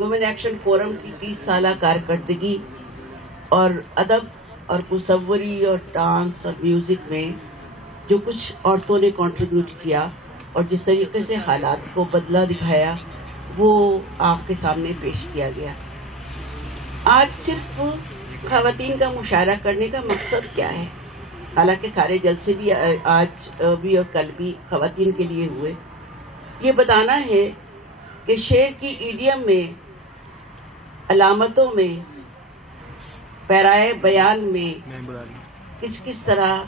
Women action forum کی 30 سالہ کارکردگی اور ادب اور مصوری اور ڈانس اور میوزک میں جو کچھ عورتوں نے کنٹریبیوٹ کیا اور جس طریقے سے حالات کو بدلا دکھایا وہ آپ کے سامنے پیش کیا گیا. آج صرف خواتین کا مشاعرہ کرنے کا مقصد کیا ہے؟ حالانکہ سارے جلسے بھی آج بھی اور کل بھی خواتین کے لیے ہوئے. یہ بتانا ہے کہ شعر کی ایڈیم میں، علامتوں میں، پیرائے بیان میں کس طرح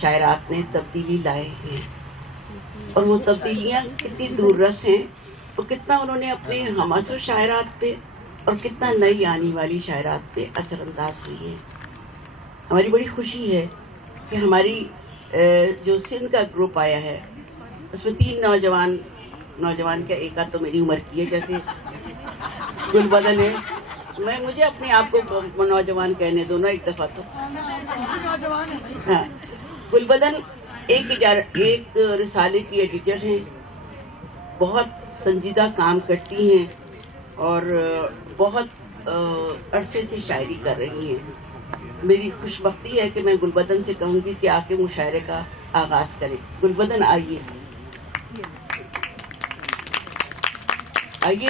شاعرات نے تبدیلی لائے ہیں اور وہ تبدیلیاں کتنی دور رس ہیں اور کتنا انہوں نے اپنے ہمعصر شاعرات پہ اور کتنا نئی آنے والی شاعرات پہ اثر انداز ہوئی ہیں. ہماری بڑی خوشی ہے کہ ہماری جو سندھ کا گروپ آیا ہے اس میں 3 نوجوان کا ایک آدھ تو میری عمر کی ہے، جیسے گلبدن ہے. مجھے اپنے آپ کو نوجوان کہنے دو نا ایک دفعہ تو. ہاں، گلبدن ایک رسالے کی ایڈیٹر ہیں، بہت سنجیدہ کام کرتی ہیں اور بہت عرصے سے شاعری کر رہی ہیں. میری خوش بختی ہے کہ میں گلبدن سے کہوں گی کہ آ کے مشاعرے کا آغاز کریں. گلبدن آئیے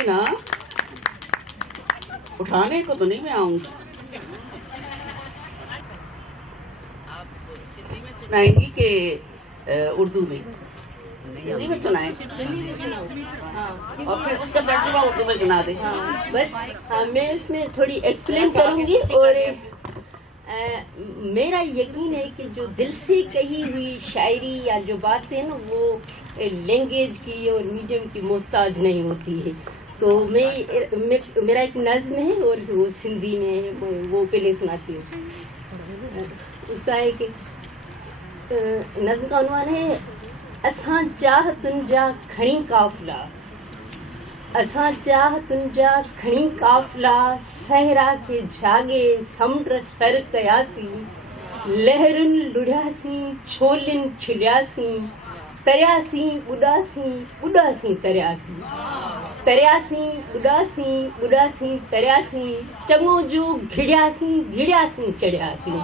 نا، اٹھانے کو تو نہیں میں آؤں گی. آپ سندھی میں سنائیں گی کہ اردو میں؟ سندھی میں سنائیں اور پھر اس کا ترجمہ اردو میں سنا دیں. بس میں اس میں تھوڑی ایکسپلین کروں گی. اور میرا یقین ہے کہ جو دل سے کہی ہوئی شاعری یا جو باتیں نا وہ لینگویج کی اور میڈیم کی محتاج نہیں ہوتی ہے. تو میرا ایک نظم ہے اور وہ سندھی میں ہے، وہ پہلے سناتی ہوں. اس کا ہے کہ نظم کا عنوان ہے اساں چاہ تنجا کھڑی قافلہ. اساں چاہ تنجا کھڑی قافلہ، صحرا کے جھاگے سمنڈ سر کیاسی، لہرن لڑیاسی چھولن چھلیاسی، تریاسی اڈاسی اڈاسی تریاسی، تریاسی اڈاسی اڈاسی تریاسی، چنگو جو گھڑیاسی گھڑیاسی چڑھیاسی،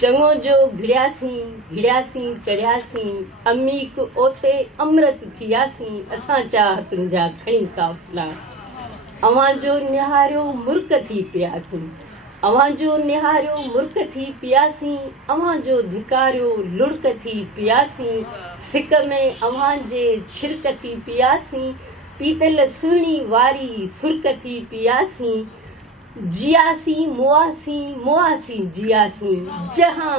چنگو جو گھڑیاسی گھڑیاسی چڑھیاسی، امی کو اوتے امرت تھیاسی، اساں چاہ تنجا کھڑی قافلہ. اواں جو نہاریو مرک تھی پیاسی، اواں جو نہاریو مرک تھی پیاسی، اواں جو دھکاریو لڑک تھی پیاسی، سک میں اواں جے چھرک تھی پیاسی، پیتل سہنی واری سرک تھی پیاسی، جیاسی مواسی مواسی جیاسی، جہاں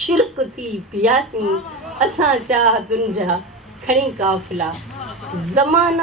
شرک تھی پیاسی، اساں چاہ تنجا کھڑی قافلہ. زمانہ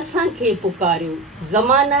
اساں کي پڪاريو، زمانہ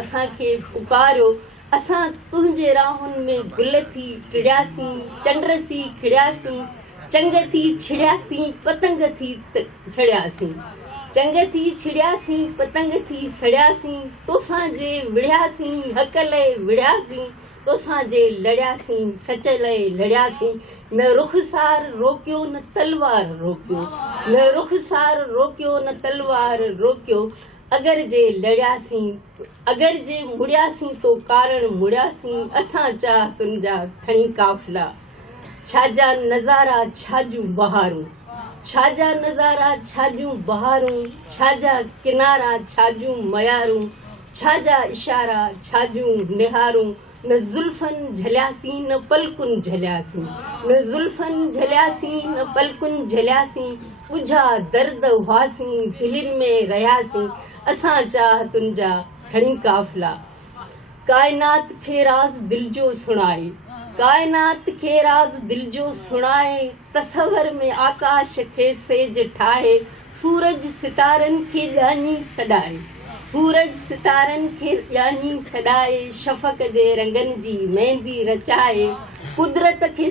اساں کي پڪاريو، اساں تنهنجي راهن ۾ گل ٿي ٽڙياسي، چنڊ ٿي کڙياسي، چنگ ٿي ڇڙياسي، پتنگ ٿي سڙياسي، چنگ ٿي ڇڙياسي، پتنگ ٿي سڙياسي، توسان جي وڙهياسي حق لئي وڙهياسي، توسان جي لڙياسي سچ لئي لڙياسي. نہ رخسار روکیو نہ تلوار روکیو، نہ رخسار روکیو نہ تلوار روکیو، اگر جے لڑیاسیں اگر جے مڑیاسیں تو کارن مڑیاسیں، اساں چاہ تنجا کھڑی قافلہ. چھاجا نظارہ چھاجو بہاروں، چھاجا نظارہ چھاجو بہاروں، چھاجا کنارہ چھاجو میاروں، چھاجا اشارہ چھاجو نہاروں، نہ زلفن جھلیاسی نہ پلکن جھلیاسی، نہ زلفن جھلیاسی نہ پلکن جھلیاسی، اجھا درد ہواسیں دلن میں رہیاسیں، اساں چاہ تنجا کھڑی قافلہ. کائنات کھے راز دل جو سنائے، کائنات کھے راز دل جو سنائے، تصور میں آکاش کھے سیج ٹھاہے، سورج ستارن کھے ڄاñی سڏائے، سورج ستارن کھے ڄاñی سڏائے، شفق جے رنگن جی مہندی رچائے، قدرت کھے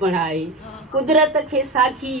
بڻائے، قدرت کھے ساکھی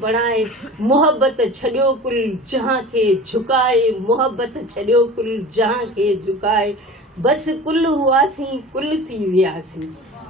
بڻائے، محبت چھڏیو کل جہاں کھے جھکائے، محبت چھڏیو کل جہاں کھے جھکائے، بس کل ہواسیں کل تھی ویاسیں،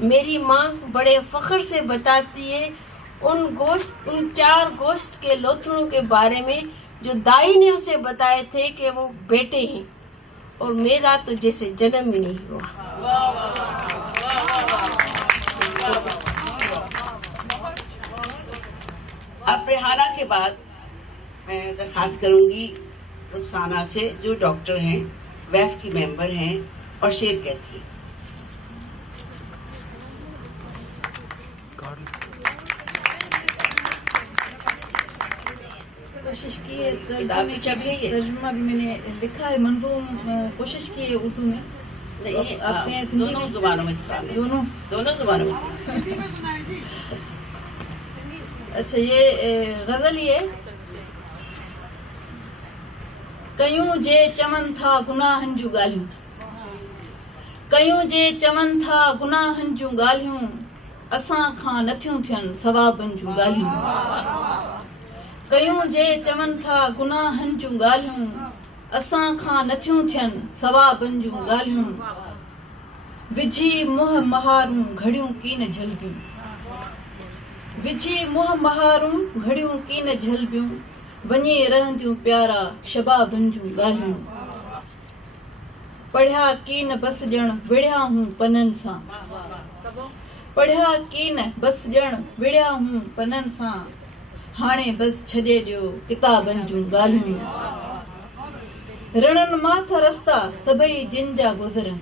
میری ماں بڑے فخر سے بتاتی ہے ان 4 گوشت کے لوتھڑوں کے بارے میں جو دائی نے اسے بتائے تھے کہ وہ بیٹے ہیں، اور میرا تو جیسے جنم ہی نہیں ہوا۔ اب ریحانہ کے بعد میں درخواست کروں گی رخسانہ سے، جو ڈاکٹر ہیں، ویف کی ممبر ہیں اور شعر کہتی ہیں۔ کوشش کی ہے، کتاب چھپی ہے، ترجمہ بھی میں نے لکھا ہے، منظوم کوشش کی ہے اردو میں۔ نہیں، آپ کے دونوں زبانوں میں سکھانا ہے، دونوں زبانوں میں۔ اچھا، یہ غزل یہ کیوں جے چمن تھا گناہن جو ڳالهيون، کیوں جے چمن تھا گناہن جو ڳالهيون، اسان کان نٿيون ٿين ثوابن جو ڳالهيون، کیوں جے چمن تھا گناہن جو ڳالهيون، اسان کان نٿيون ٿين ثوابن جو ڳالهيون، وجھی منهن مهارون گھڙيون کين جھلبيون، وجھی منهن مهارون گھڙيون کين جھلبيون، وڃي رهنديون پیارا شبابن جون ڳالهيون، پڙهيا کين بس ڄڻ وڙهيا هون پنن سان، پڙهيا کين بس ڄڻ وڙهيا هون پنن سان، هاڻي بس ڇڏي ڏيو کتابن جون ڳالهيون، رڻن ماٿ رستا سڀئي جن جا گذرن،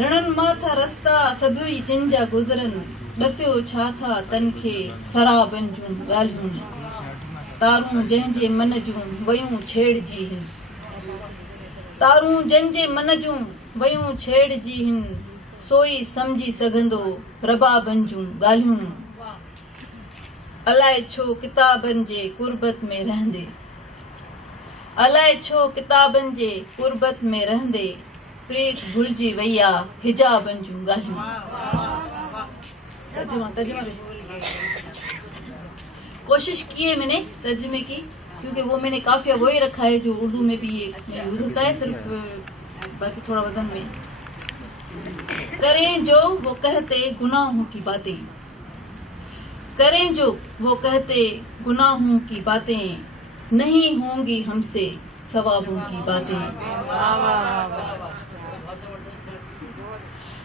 رڻن ماٿ رستا سڀئي جن جا گذرن، ڏسيو ڇا ٿا تن کي سرابن جون ڳالهيون، تارون جنهن جي من جون ويون ڇيڙجي هن، تارون جنهن جي من جون ويون ڇيڙجي هن، سوئي سمجهي سگهندو ربابن جون ڳالهيون، الائے ڇو کتابن جي قربت ۾ رهندي، الائے ڇو کتابن جي قربت ۾ رهندي، پريت بھلجي وئی آ حجابن جون ڳالهيون۔ ترجمہ کوشش کی ہے میں نے ترجمے کی، کیونکہ وہ میں نے قافیہ وہی رکھا ہے جو اردو میں بھی یہ یوز ہوتا ہے، صرف باقی تھوڑا وزن میں۔ کریں جو وہ کہتے گناہوں کی باتیں، کریں جو وہ کہتے گناہوں کی باتیں، نہیں ہوں گی ہم سے ثوابوں کی باتیں،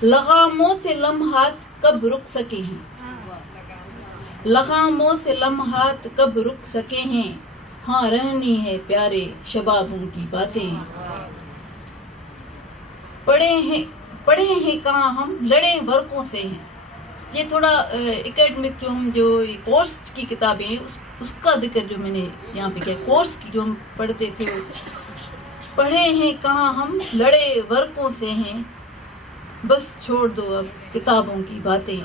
لغاموں سے لمحات کب رک سکے ہیں، لغاموں سے لمحات کب رک سکے ہیں، ہاں رہنی ہے پیارے شبابوں کی باتیں، پڑھے ہیں کہاں ہم لڑے ورقوں سے ہیں، یہ تھوڑا اکیڈمک جو ہم جو کورس کی کتابیں ہیں اس کا ذکر جو میں نے یہاں پہ کیا، کورس کی جو ہم پڑھتے تھے، پڑھے ہیں کہاں ہم لڑے ورقوں سے ہیں، بس چھوڑ دو اب کتابوں کی باتیں،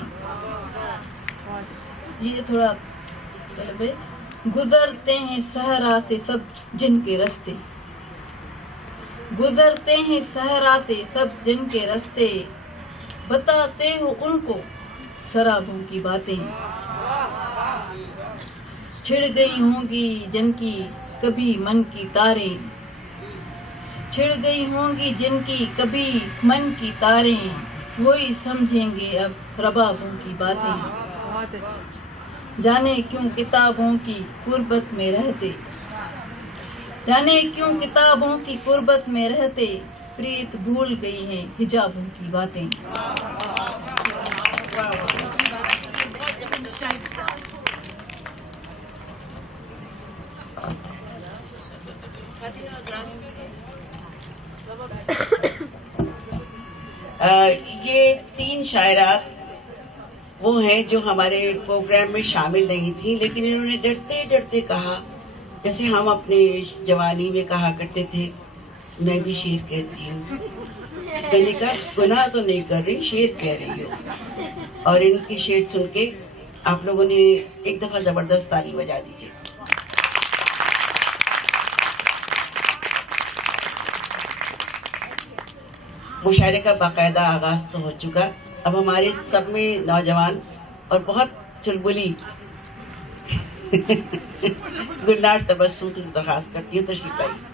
یہ تھوڑا طلب ہے۔ گزرتے ہیں صحرا سے سب جن کے رستے، گزرتے ہیں صحرا سے سب جن کے رستے، بتاتے ہو ان کو سرابوں کی باتیں، چھڑ گئی ہوں گی جن کی کبھی من کی تاریں، چھڑ گئی ہوں گی جن کی کبھی من کی تاریں، وہی سمجھیں گے اب ربابوں کی باتیں، جانے کیوں کتابوں کی قربت میں رہتے، جانے کیوں کتابوں کی قربت میں رہتے، پریت بھول گئی ہیں حجابوں کی باتیں۔ یہ 3 شاعرات وہ ہیں جو ہمارے پروگرام میں شامل نہیں تھیں، لیکن انہوں نے ڈرتے ڈرتے کہا، جیسے ہم اپنے جوانی میں کہا کرتے تھے میں بھی شعر کہتی ہوں، میں نے کہا گناہ تو نہیں کر رہی، شعر کہہ رہی ہو، اور ان کی شعر سن کے آپ لوگوں نے ایک دفعہ زبردست تالی بجا دیجیے۔ مشاعرے کا باقاعدہ آغاز تو ہو چکا، اب ہمارے سب میں نوجوان اور بہت چلبلی گلنار تبسم کی درخواست کرتی ہوں، تشریف لائیے۔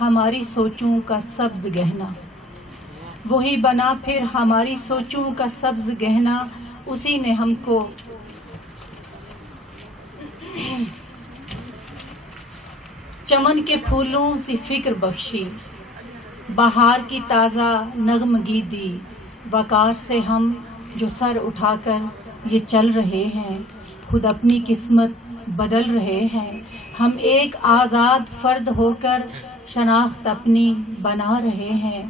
ہماری سوچوں کا سبز گہنا، وہی بنا پھر ہماری سوچوں کا سبز گہنا، اسی نے ہم کو چمن کے پھولوں سی فکر بخشی، بہار کی تازہ نغمگی دی، وقار سے ہم جو سر اٹھا کر یہ چل رہے ہیں، خود اپنی قسمت بدل رہے ہیں، ہم ایک آزاد فرد ہو کر شناخت اپنی بنا رہے ہیں،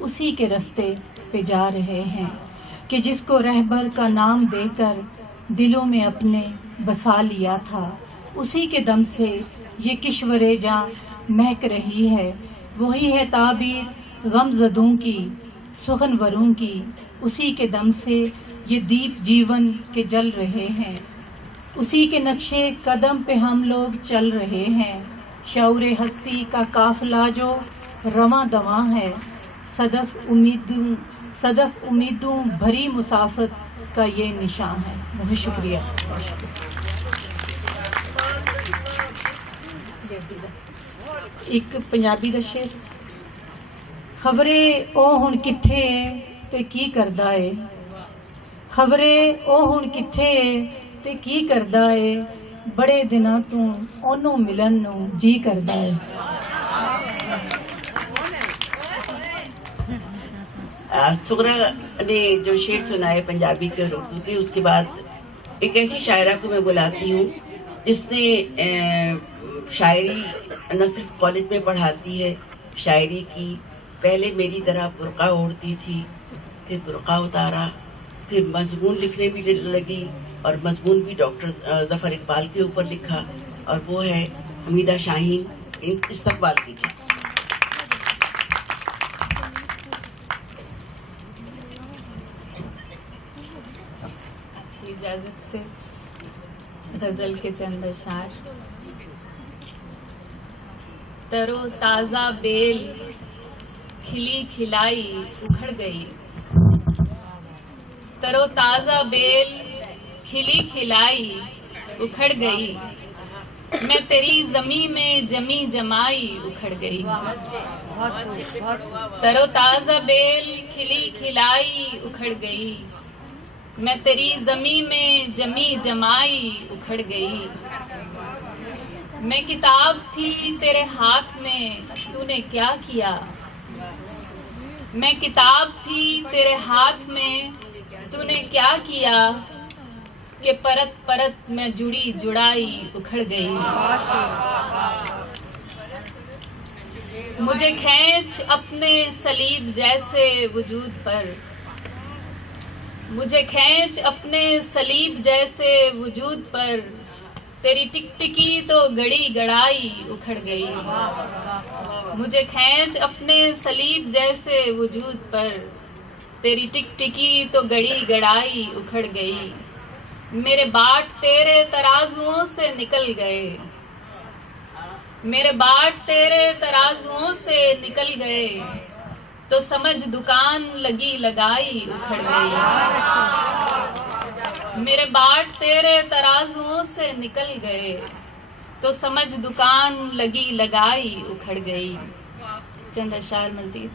اسی کے رستے پہ جا رہے ہیں کہ جس کو رہبر کا نام دے کر دلوں میں اپنے بسا لیا تھا، اسی کے دم سے یہ کشور جاں مہک رہی ہے، وہی ہے تعبیر غم زدوں کی سخنوروں کی، اسی کے دم سے یہ دیپ جیون کے جل رہے ہیں، اسی کے نقشے قدم پہ ہم لوگ چل رہے ہیں، شعور ہستی کا قافلہ جو رواں دواں ہے، صدف امیدوں بھری مسافت کا یہ نشان ہے۔ بہت شکریہ۔ ایک پنجابی دا شعر، خبرے او ہن کتھے تے کی کردا اے، خبرے او ہن کتھے تے کی کردا اے، بڑے دناں تو اونوں ملن نو جی کردا اے۔ سغرا نے جو شعر سنا ہے پنجابی کے اور اردو کے، اس کے بعد ایک ایسی شاعرہ کو میں بلاتی ہوں جس نے شاعری نہ صرف کالج میں پڑھاتی ہے، شاعری کی پہلے میری طرح برقع اوڑھتی تھی، پھر برقع اتارا، پھر مضمون لکھنے بھی لگی، اور مضمون بھی ڈاکٹر ظفر اقبال کے اوپر لکھا، اور وہ ہے حمیدہ شاہین، استقبال کیجیے۔ اجازت سے غزل کے چند اشعار۔ ترو تازہ بیل کھلی کھلائی اکھڑ گئی، ترو تازہ بیل کھلی کھلائی اکھڑ گئی، میں تیری زمین میں جمی جمائی اکھڑ گئی، ترو تازہ بیل کھلی کھلائی اکھڑ گئی، میں تیری زمین میں جمی جمائی اکھڑ گئی، میں کتاب تھی تیرے ہاتھ میں تو نے کیا کیا، میں کتاب تھی تیرے ہاتھ میں تو نے کیا کیا، کہ پرت پرت میں جڑی جڑائی اکھڑ گئی، مجھے کھینچ اپنے صلیب جیسے وجود پر، مجھے کھینچ اپنے صلیب جیسے وجود پر، تیری ٹک ٹکی تو گڑی گڑائی اکھڑ گئی، مجھے کھینچ اپنے صلیب جیسے وجود پر، تیری ٹک ٹکی تو گڑی گڑائی اکھڑ گئی، میرے باٹ تیرے ترازوؤں سے نکل گئے، میرے باٹ تیرے ترازوؤں سے نکل گئے، تو سمجھ دکان لگی لگائی اکھڑ گئی، میرے باٹ تیرے ترازوؤں سے نکل گئے، تو سمجھ دکان لگی لگائی اکھڑ گئی۔ چند اشعار مزید۔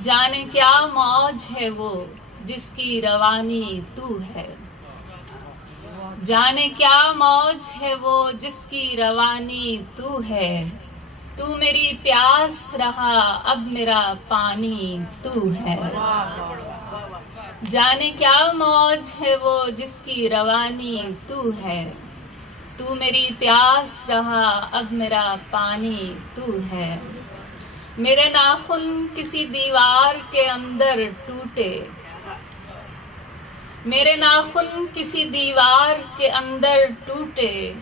جانے کیا موج ہے وہ جس کی روانی تو ہے، جانے کیا موج ہے وہ جس کی روانی تو ہے، تو میری پیاس رہا اب میرا پانی تو ہے، جانے کیا موج ہے وہ جس کی روانی تو ہے، تو میری پیاس رہا اب میرا پانی تو ہے، میرے ناخن کسی دیوار کے اندر ٹوٹے، میرے ناخن کسی دیوار کے اندر ٹوٹے،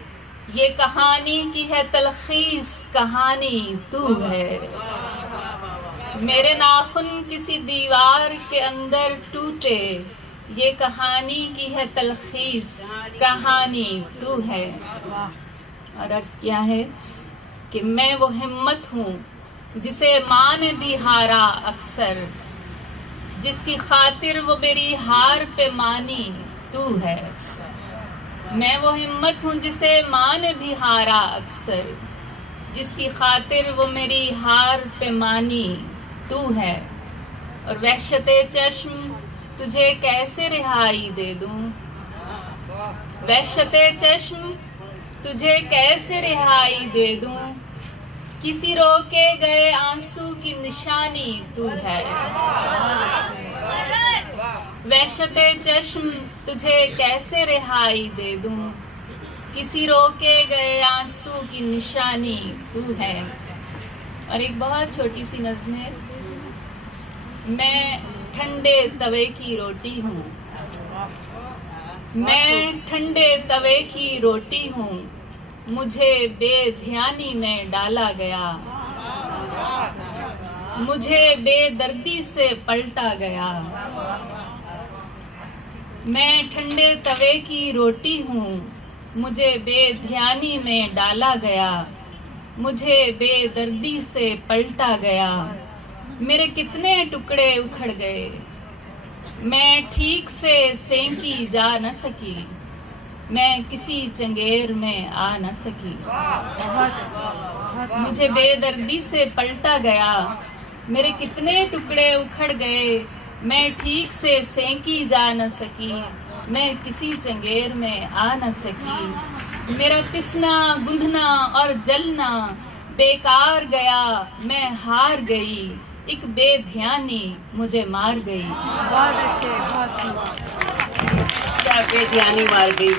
یہ کہانی کی ہے تلخیص کہانی تو ہے، میرے ناخن کسی دیوار کے اندر ٹوٹے، یہ کہانی کی ہے تلخیص کہانی تو ہے۔ اور عرض کیا ہے کہ میں وہ ہمت ہوں جسے ماں نے بھی ہارا اکثر، جس کی خاطر وہ میری ہار پہ مانی تو ہے، میں وہ ہمت ہوں جسے ماں نے بھی ہارا اکثر، جس کی خاطر وہ میری ہار پہ مانی تو ہے، اور وحشت چشم تجھے کیسے رہائی دے دوں، وحشت چشم تجھے کیسے رہائی دے دوں، کسی روکے گئے آنسو کی نشانی تو ہے، وحشت چشم تجھے کیسے رہائی دے دوں، کسی روکے گئے آنسو کی نشانی تو ہے۔ اور ایک بہت چھوٹی سی نظم ہے۔ میں ٹھنڈے توے کی روٹی ہوں، میں ٹھنڈے توے کی روٹی ہوں، مجھے بے دھیانی میں ڈالا گیا، مجھے بے دردی سے پلٹا گیا، میں ٹھنڈے توے کی روٹی ہوں، مجھے بے دھیانی میں ڈالا گیا، مجھے بے دردی سے پلٹا گیا، میرے کتنے ٹکڑے اکھڑ گئے، میں ٹھیک سے سینکی جا نہ سکی، میں کسی چنگیر میں آ نہ سکی، مجھے بے دردی سے پلٹا گیا، میرے کتنے ٹکڑے اکھڑ گئے، میں ٹھیک سے سینکی جا نہ سکی، میں کسی چنگیر میں آ نہ سکی، میرا پسنا گندھنا اور جلنا بیکار گیا، میں ہار گئی، ایک بے دھیانی مجھے مار گئی۔ کیا بے دھیانی مار گئی،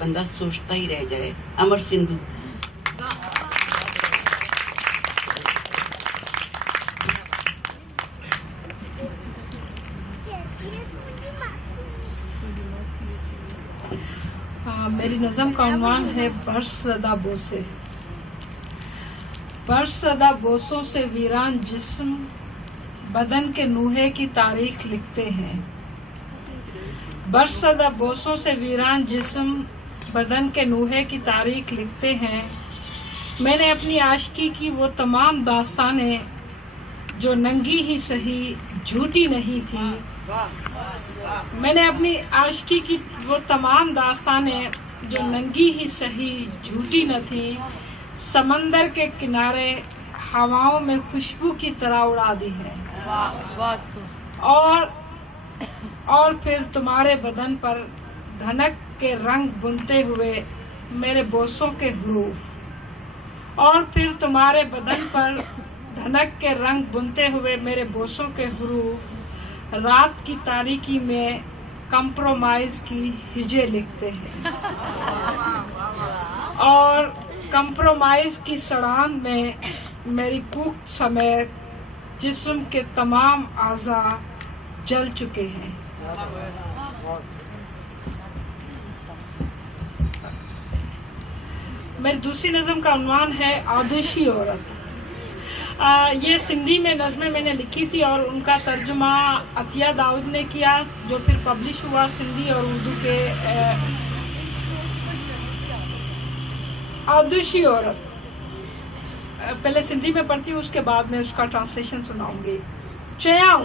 بندہ سوچتا ہی رہ جائے۔ امر سندھو۔ میری نظم کا عنوان ہے برس زدہ بوسے۔ برس زدہ بوسوں سے ویران جسم بدن کے نوحے کی تاریخ لکھتے ہیں، برس زدہ بوسوں سے ویران جسم بدن کے نوحے کی تاریخ لکھتے ہیں۔ میں نے اپنی عاشقی کی وہ تمام داستانیں جو ننگی ہی سہی جھوٹی نہیں تھی، میں نے اپنی عاشقی کی وہ تمام داستانیں جو ننگی ہی سہی جھوٹی نہ تھی، سمندر کے کنارے ہواؤں میں خوشبو کی طرح اڑا دی ہے، اور پھر تمہارے بدن پر دھنک کے رنگ بنتے ہوئے میرے بوسوں کے حروف، اور پھر تمہارے بدن پر دھنک کے رنگ بنتے ہوئے میرے بوسوں کے حروف رات کی تاریکی میں کمپرومائز کی ہجے لکھتے ہیں، اور کمپرومائز کی سڑان میں میری کوک سمیت جسم کے تمام اعضاء جل چکے ہیں۔ میری دوسری نظم کا عنوان ہے آدیشی عورت۔ یہ سندھی میں نظمیں میں نے لکھی تھی اور ان کا ترجمہ عطیہ داؤد نے کیا، جو پھر پبلش ہوا سندھی اور اردو کے۔ آدیشی عورت پہلے سندھی میں پڑھتی ہوں، اس کے بعد میں اس کا ٹرانسلیشن سناؤں گی۔ چیاؤں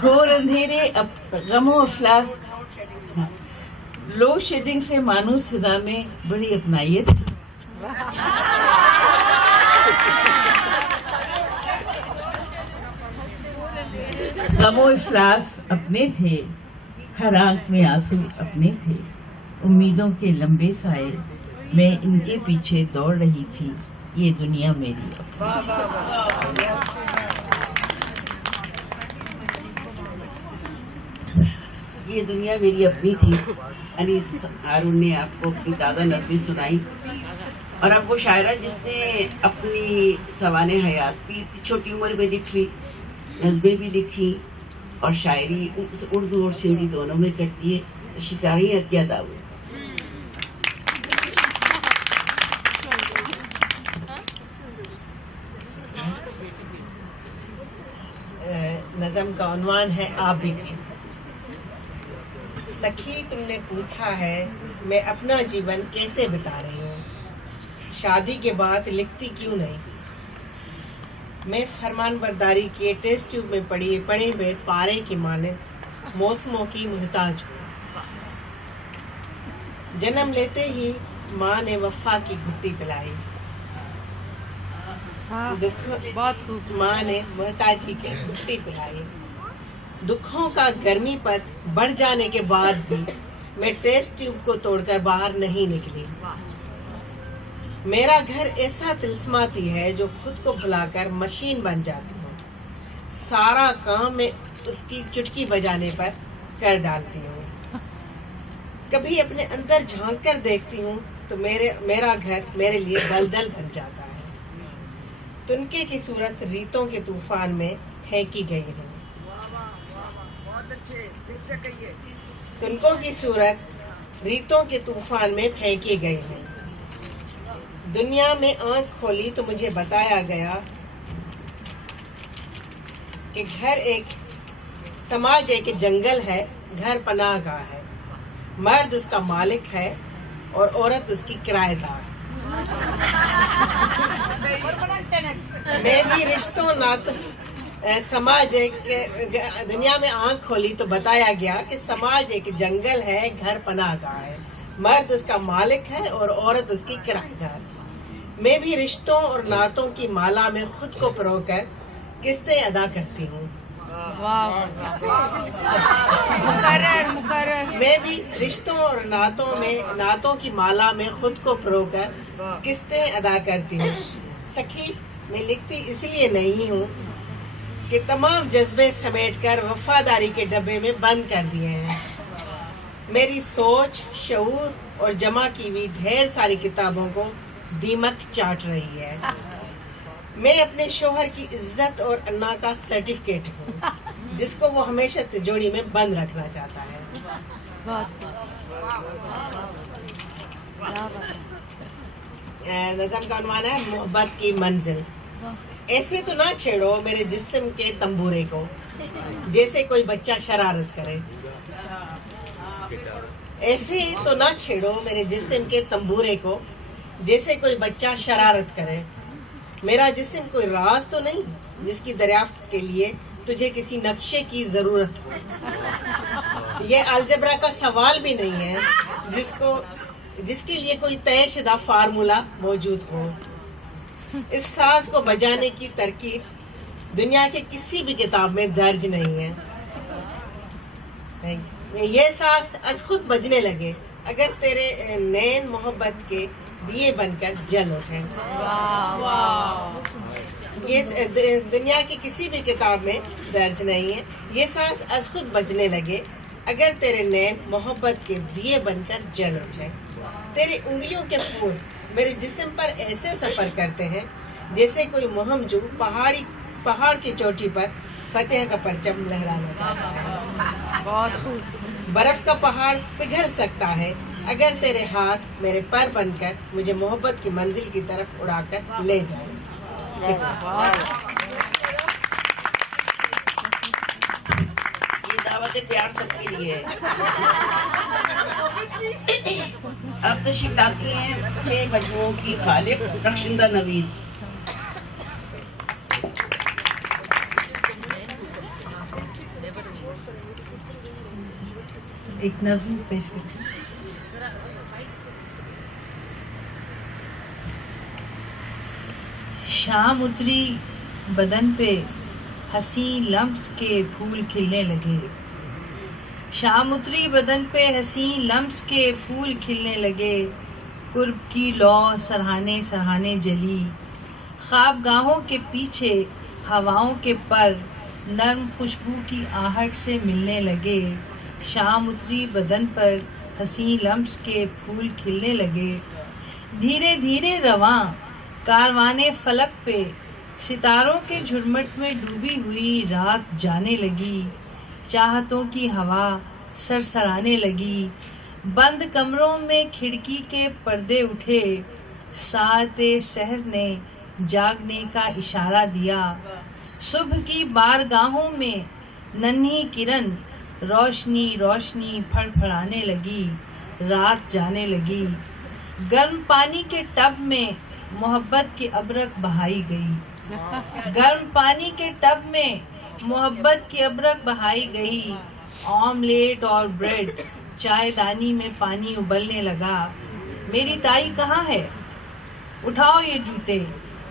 گھور اندھیرے غم و افلاس لو شیڈنگ سے مانوس فضا میں بڑی اپنائیت. غم و افلاس اپنے تھے, ہر آنکھ میں آنسو اپنے تھے, امیدوں کے لمبے سائے میں ان کے پیچھے دوڑ رہی تھی, یہ دنیا میری اپنی تھی. یہ دنیا میری اپنی تھی. انیس ہارون نے آپ کو اپنی تازہ نظمیں سنائی, اور اب وہ شاعرہ جس نے اپنی سوانح حیات بھی چھوٹی عمر میں لکھ لی, نظمیں بھی لکھی اور شاعری اردو اور سندھی دونوں میں کرتی ہے, شکاری عطیہ داؤد. نظم کا عنوان ہے آپ بیتی. سخی تم نے پوچھا ہے میں اپنا جیون کیسے بتا رہی ہوں, شادی کے بعد لکھتی کیوں نہیں. میں فرمان برداری کے ٹیسٹ ٹیوب میں پڑے ہوئے پارے کی مانند موسموں کی محتاج ہوں. جنم لیتے ہی ماں نے وفا کی گھٹی پلائی, ماں نے محتاجی کی گھٹی پلائی. دکھوں کا گرمی پت بڑھ جانے کے بعد بھی میں ٹیسٹ ٹیوب کو توڑ کر باہر نہیں نکلی. میرا گھر ایسا تلسماتی ہے جو خود کو بھلا کر مشین بن جاتی ہوں. سارا کام میں اس کی چٹکی بجانے پر کر ڈالتی ہوں. کبھی اپنے اندر جھانک کر دیکھتی ہوں تو میرا گھر میرے لیے دلدل بن جاتا ہے. تنکے کی صورت ریتوں کے طوفان میں پھینکی گئی ہوں. تنکوں کی صورت ریتوں کے طوفان میں پھینکی گئی ہوں. دنیا میں آنکھ کھولی تو مجھے بتایا گیا کہ سماج ایک جنگل ہے, گھر پناہ گاہ ہے, مرد اس کا مالک ہے اور عورت اس کی کرایہ دار. میں بھی رشتوں ناتوں سماج ایک دنیا میں آنکھ کھولی تو بتایا گیا کہ سماج ایک جنگل ہے, گھر پناہ گاہ ہے, مرد اس کا مالک ہے اور عورت اس کی کرایہ دار. میں بھی رشتوں اور نعتوں کی مالا میں خود کو پرو کر قسطیں ادا کرتی ہوں. میں بھی رشتوں اور نعتوں کی مالا میں خود کو پرو کر قسطیں ادا کرتی ہوں. سخی میں لکھتی اس لیے نہیں ہوں کہ تمام جذبے سمیٹ کر وفاداری کے ڈبے میں بند کر دیے ہیں. میری سوچ, شعور اور جمع کی ہوئی ڈھیر ساری کتابوں کو دیمک چاٹ رہی ہے. میں اپنے شوہر کی عزت اور انا کا سرٹیفکیٹ ہوں جس کو وہ ہمیشہ تجوری میں بند رکھنا چاہتا ہے. نظم کا عنوان ہے محبت کی منزل. ایسے تو نہ چھیڑو میرے جسم کے تمبورے کو جیسے کوئی بچہ شرارت کرے. ایسے تو نہ چھیڑو میرے جسم کے تمبورے کو جیسے کوئی بچہ شرارت کرے. میرا جسم کوئی راز تو نہیں جس کی دریافت کے لیے تجھے کسی نقشے کی ضرورت ہو. یہ الجبرا کا سوال بھی نہیں ہے جس کے لیے کوئی طے شدہ فارمولا موجود ہو. اس ساز کو بجانے کی ترکیب دنیا کے کسی بھی کتاب میں درج نہیں ہے. یہ ساز از خود بجنے لگے اگر تیرے نین محبت کے دیے بن کر جل اٹھیں. یہ دنیا کی کسی بھی کتاب میں درج نہیں ہے. یہ ساز از خود بجنے لگے اگر تیرے نین محبت کے دیے بن کر جل اٹھیں. تیری انگلیوں کے پھول میرے جسم پر ایسے سفر کرتے ہیں جیسے کوئی مہم جو پہاڑ کی چوٹی پر فتح کا پرچم لہرانا چاہتا ہے. برف کا پہاڑ پگھل سکتا ہے اگر تیرے ہاتھ میرے پر بن کر مجھے محبت کی منزل کی طرف اڑا کر لے جائیں. یہ دعوت پیار سب کے لیے ہے. اب تشریف لاتی ہیں 6 مجموعوں کی خالق رخشندہ نوید. ایک نظم پیش کرتی ہوں. شام اتری بدن پہ حسین لمس کے پھول کھلنے لگے. شام اتری بدن پہ حسین لمس کے پھول کھلنے لگے. قرب کی لو سرہانے سرہانے جلی. خواب گاہوں کے پیچھے ہواؤں کے پر نرم خوشبو کی آہٹ سے ملنے لگے. شام اتری بدن پر حسین لمس کے پھول کھلنے لگے. دھیرے دھیرے رواں کاروانے فلک پہ ستاروں کے جھرمٹ میں ڈوبی ہوئی رات جانے لگی. چاہتوں کی ہوا سرسرانے لگی. بند کمروں میں کھڑکی کے پردے اٹھے. ساعت سحر نے جاگنے کا اشارہ دیا. صبح کی بارگاہوں میں ننھی کرن روشنی روشنی پھڑ پھڑانے لگی. رات جانے لگی. گرم پانی کے ٹب میں محبت کی ابرک بہائی گئی. گرم پانی کے ٹب میں محبت کی ابرک بہائی گئی. آملیٹ اور بریڈ چائے دانی میں پانی ابلنے لگا. میری ٹائی کہاں ہے؟ اٹھاؤ یہ جوتے،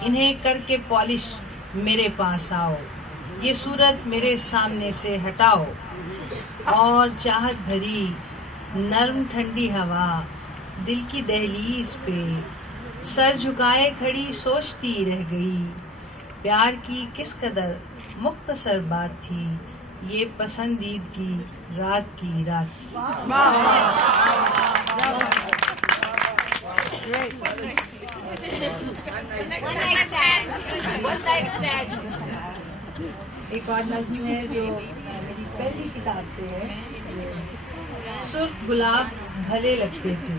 انہیں کر کے پالش میرے پاس آؤ. یہ صورت میرے سامنے سے ہٹاؤ. اور چاہت بھری نرم ٹھنڈی ہوا دل کی دہلیز پہ سر جھکائے کھڑی سوچتی رہ گئی. پیار کی کس قدر مختصر بات تھی، یہ پسندیدگی رات کی رات تھی. ایک اور نظم ہے جو میری پہلی کتاب سے ہے. سرخ گلاب بھلے لگتے تھے.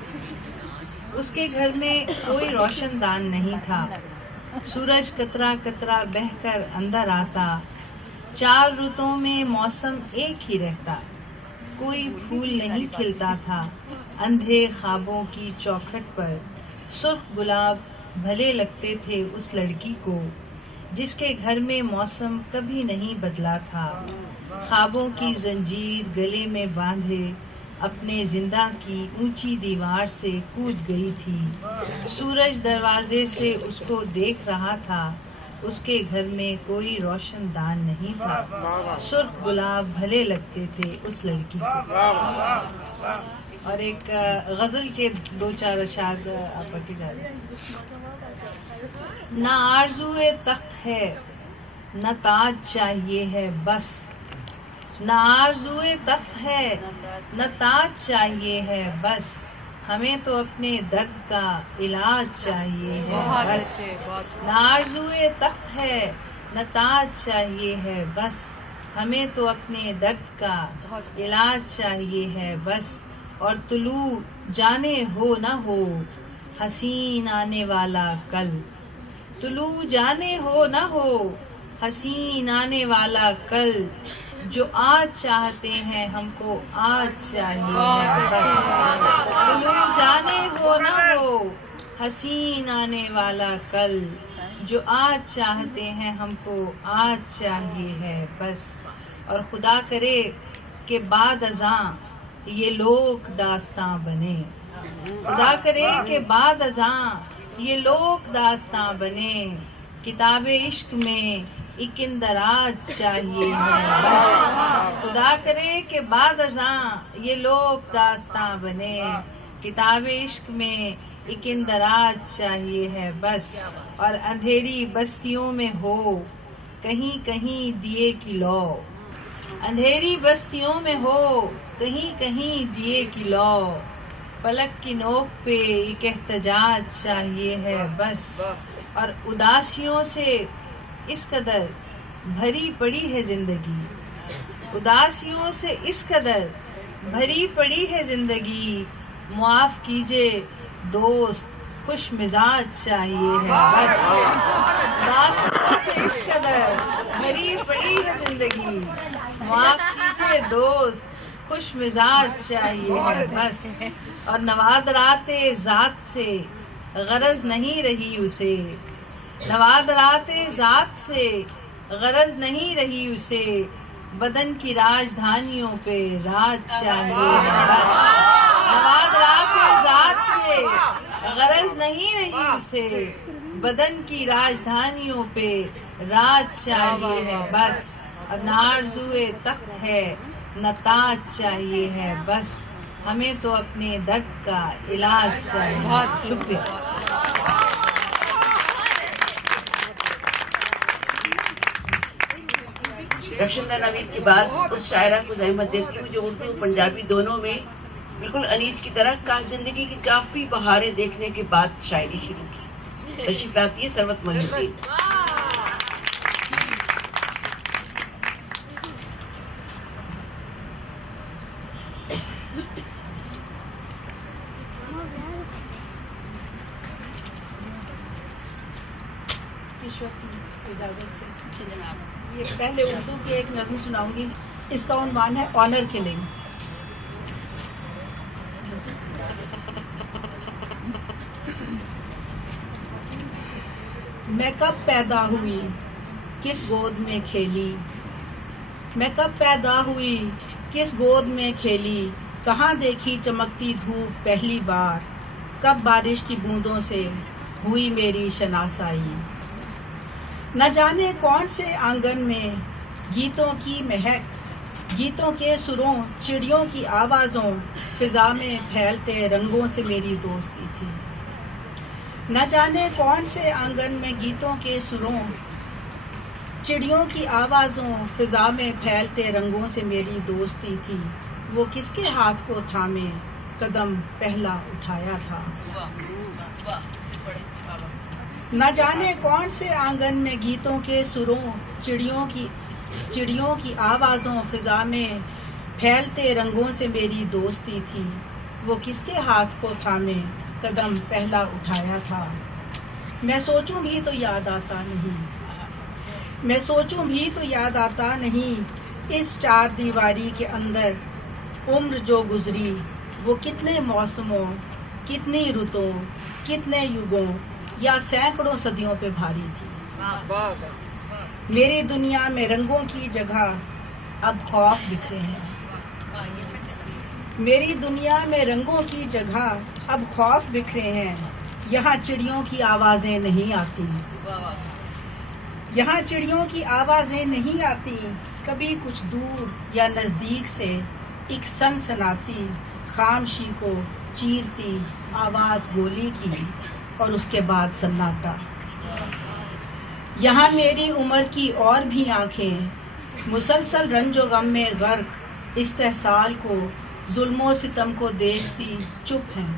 اس کے گھر میں کوئی روشن دان نہیں تھا. سورج قطرہ قطرہ بہہ کر اندر آتا. 4 رتوں میں موسم ایک ہی رہتا. کوئی پھول نہیں کھلتا تھا. اندھے خوابوں کی چوکھٹ پر سرخ گلاب بھلے لگتے تھے اس لڑکی کو جس کے گھر میں موسم کبھی نہیں بدلا تھا. خوابوں کی زنجیر گلے میں باندھے اپنے زندہ کی اونچی دیوار سے کود گئی تھی. سورج دروازے سے اس کو دیکھ رہا تھا. اس کے گھر میں کوئی روشن دان نہیں تھا. سرخ گلاب بھلے لگتے تھے اس لڑکی کو. اور ایک غزل کے 2-4 اشعار آپ پڑھ کے جا رہے ہیں. نہ آرزوئے تخت ہے نہ تاج چاہیے ہے بس. نہ آرزوئے تخت ہے نہ تاج چاہیے ہے بس. ہمیں تو اپنے درد کا علاج چاہیے ہے بس. نہ آرزوئے تخت ہے نہ تاج چاہیے ہے بس. ہمیں تو اپنے درد کا علاج چاہیے ہے بس. اور طلوع جانے ہو نہ ہو حسین آنے والا کل. طلوع جانے ہو نہ ہو حسین آنے والا کل. جو آج چاہتے ہیں ہم کو آج چاہیے ہے بس. طلوع جانے ہو نہ ہو حسین آنے والا کل. جو آج چاہتے ہیں ہم کو آج چاہیے ہے بس. اور خدا کرے کہ بعد ازاں یہ لوگ داستاں بنے. خدا کرے کہ بعد ازاں یہ لوگ داستاں بنے. کتاب عشق میں ایک اندراج چاہیے ہے بس. خدا کرے کہ بعد ازاں یہ لوگ داستاں بنے. کتاب عشق میں ایک اندراج چاہیے ہے بس. اور اندھیری بستیوں میں ہو کہیں کہیں دیے کی لو. اندھیری بستیوں میں ہو کہیں کہیں دیے کی لو. پلک کی نوک پہ ایک احتجاج چاہیے ہے بس. اور اداسیوں سے اس قدر بھری پڑی ہے زندگی. اداسیوں سے اس قدر بھری پڑی ہے زندگی. معاف کیجے دوست خوش مزاج چاہیے ہے بس. اداسیوں سے اس قدر بھری پڑی ہے زندگی. معاف کیجے دوست خوش مزاج چاہیے ہے بس. اور نوادرات ذات سے غرض نہیں رہی اسے. نوادرات ذات سے غرض نہیں رہی اسے. بدن کی راجدھانیوں پہ راج چاہیے ہے بس. نواد رات ذات سے غرض نہیں رہی اسے, بدن کی راجدھانیوں پہ راج چاہیے ہے بس. اور نہ آرزوئے تخت ہے نہ تاج چاہیے ہے بس, ہمیں تو اپنے درد کا علاج چاہیے. بہت شکریہ. رخشندہ نوید کے بعد اس شاعرہ کو زحمت دیتی ہوں جو اردو پنجابی دونوں میں بالکل انیس کی طرح زندگی کی کافی بہاریں دیکھنے کے بعد شاعری شروع کی. تشریف لاتی ہے ثروت محی الدین. اجازت سے یہ پہلے اردو کی ایک نظم سناؤں گی. اس کا عنوان ہے آنر کلنگ. میں کب پیدا ہوئی کس گود میں کھیلی, میں کب پیدا ہوئی کس گود میں کھیلی, کہاں دیکھی چمکتی دھوپ پہلی بار, کب بارش کی بوندوں سے ہوئی میری شناسائی. نہ جانے کون سے آنگن میں گیتوں کی مہک, گیتوں کے سروں چڑیوں کی آوازوں, فضا میں پھیلتے رنگوں سے میری دوستی تھی. نہ جانے کون سے آنگن میں گیتوں کے سروں چڑیوں کی آوازوں, فضا میں پھیلتے رنگوں سے میری دوستی تھی. وہ کس کے ہاتھ کو تھامے قدم پہلا اٹھایا تھا. نہ جانے کون سے آنگن میں گیتوں کے سروں چڑیوں کی آوازوں, فضا میں پھیلتے رنگوں سے میری دوستی تھی. وہ کس کے ہاتھ کو تھامے قدم پہلا اٹھایا تھا. میں سوچوں بھی تو یاد آتا نہیں, میں سوچوں بھی تو یاد آتا نہیں, اس چار دیواری کے اندر عمر جو گزری, وہ کتنے موسموں, کتنی رتوں, کتنے یگوں یا سینکڑوں صدیوں پہ بھاری تھی. میری دنیا میں رنگوں کی جگہ اب خوف بکھرے ہیں, میری دنیا میں رنگوں کی جگہ اب خوف بکھرے ہیں. یہاں چڑیوں کی آوازیں نہیں آتی, یہاں چڑیوں کی آوازیں نہیں آتی. کبھی کچھ دور یا نزدیک سے ایک سنسناتی خاموشی کو چیرتی آواز گولی کی, اور اس کے بعد سناٹا. یہاں میری عمر کی اور بھی آنکھیں مسلسل رنج و غم میں غرق, استحصال کو, ظلم و ستم کو دیکھتی چپ ہیں.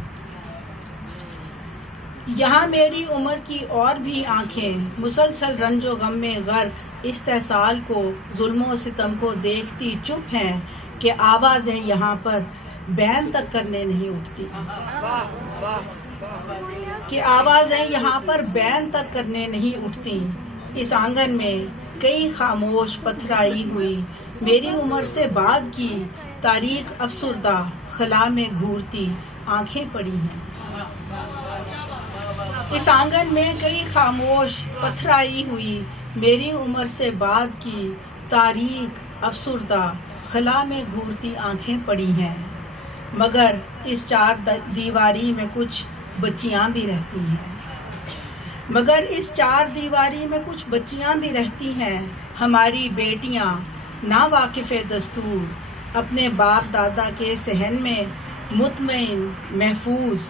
یہاں میری عمر کی اور بھی آنکھیں مسلسل رنج و غم میں غرق, استحصال کو, ظلم و ستم کو دیکھتی چپ ہیں, کہ آوازیں یہاں پر بین تک کرنے نہیں اٹھتی, کہ آوازیں یہاں پر بین تک کرنے نہیں اٹھتی. اس آنگن میں کئی خاموش پتھرائی ہوئی میری عمر سے بعد کی تاریک افسردہ خلا میں گھورتی آنکھیں پڑی ہیں. اس آنگن میں کئی خاموش پتھرائی ہوئی میری عمر سے بعد کی تاریک افسردہ خلا میں گھورتی آنکھیں پڑی ہیں. مگر اس چار دیواری میں کچھ بچیاں بھی رہتی ہیں, مگر اس چار دیواری میں کچھ بچیاں بھی رہتی ہیں. ہماری بیٹیاں نا واقف دستور, اپنے باپ دادا کے صحن میں مطمئن محفوظ,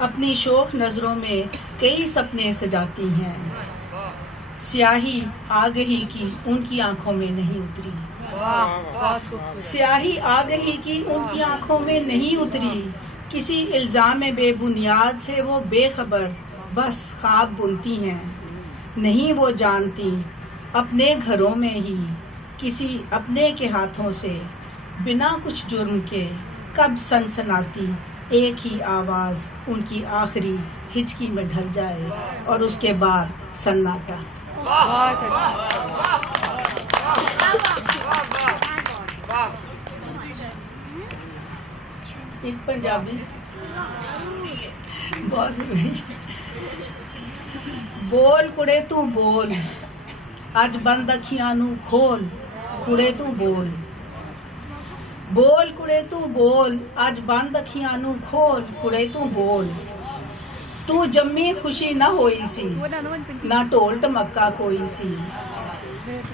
اپنی شوخ نظروں میں کئی سپنے سجاتی ہیں. سیاہی آگہی کی ان کی آنکھوں میں نہیں اتری, سیاہی آگہی کی ان کی آنکھوں میں نہیں اتری. کسی الزام بے بنیاد سے وہ بے خبر بس خواب بنتی ہیں. نہیں وہ جانتی اپنے گھروں میں ہی کسی اپنے کے ہاتھوں سے بنا کچھ جرم کے کب سنسناتی ایک ہی آواز ان کی آخری ہچکی میں ڈھل جائے, اور اس کے بعد سناٹا. ایک پنجابی بہت سنی. بول کڑے تو بول, اج بند اکھیاں نو کھول, ਕੁੜੇ ਤੂੰ ਬੋਲ, ਬੋਲ ਕੁੜੇ ਤੂੰ ਬੋਲ, ਅੱਜ ਬੰਦ ਅੱਖੀਆਂ ਨੂੰ ਖੋਲ ਕੁੜੇ ਤੂੰ ਬੋਲ। ਤੂੰ ਜੰਮੀ ਖੁਸ਼ੀ ਨਾ ਹੋਈ ਸੀ, ਨਾ ਢੋਲ ਢਮੱਕਾ ਕੋਈ ਸੀ।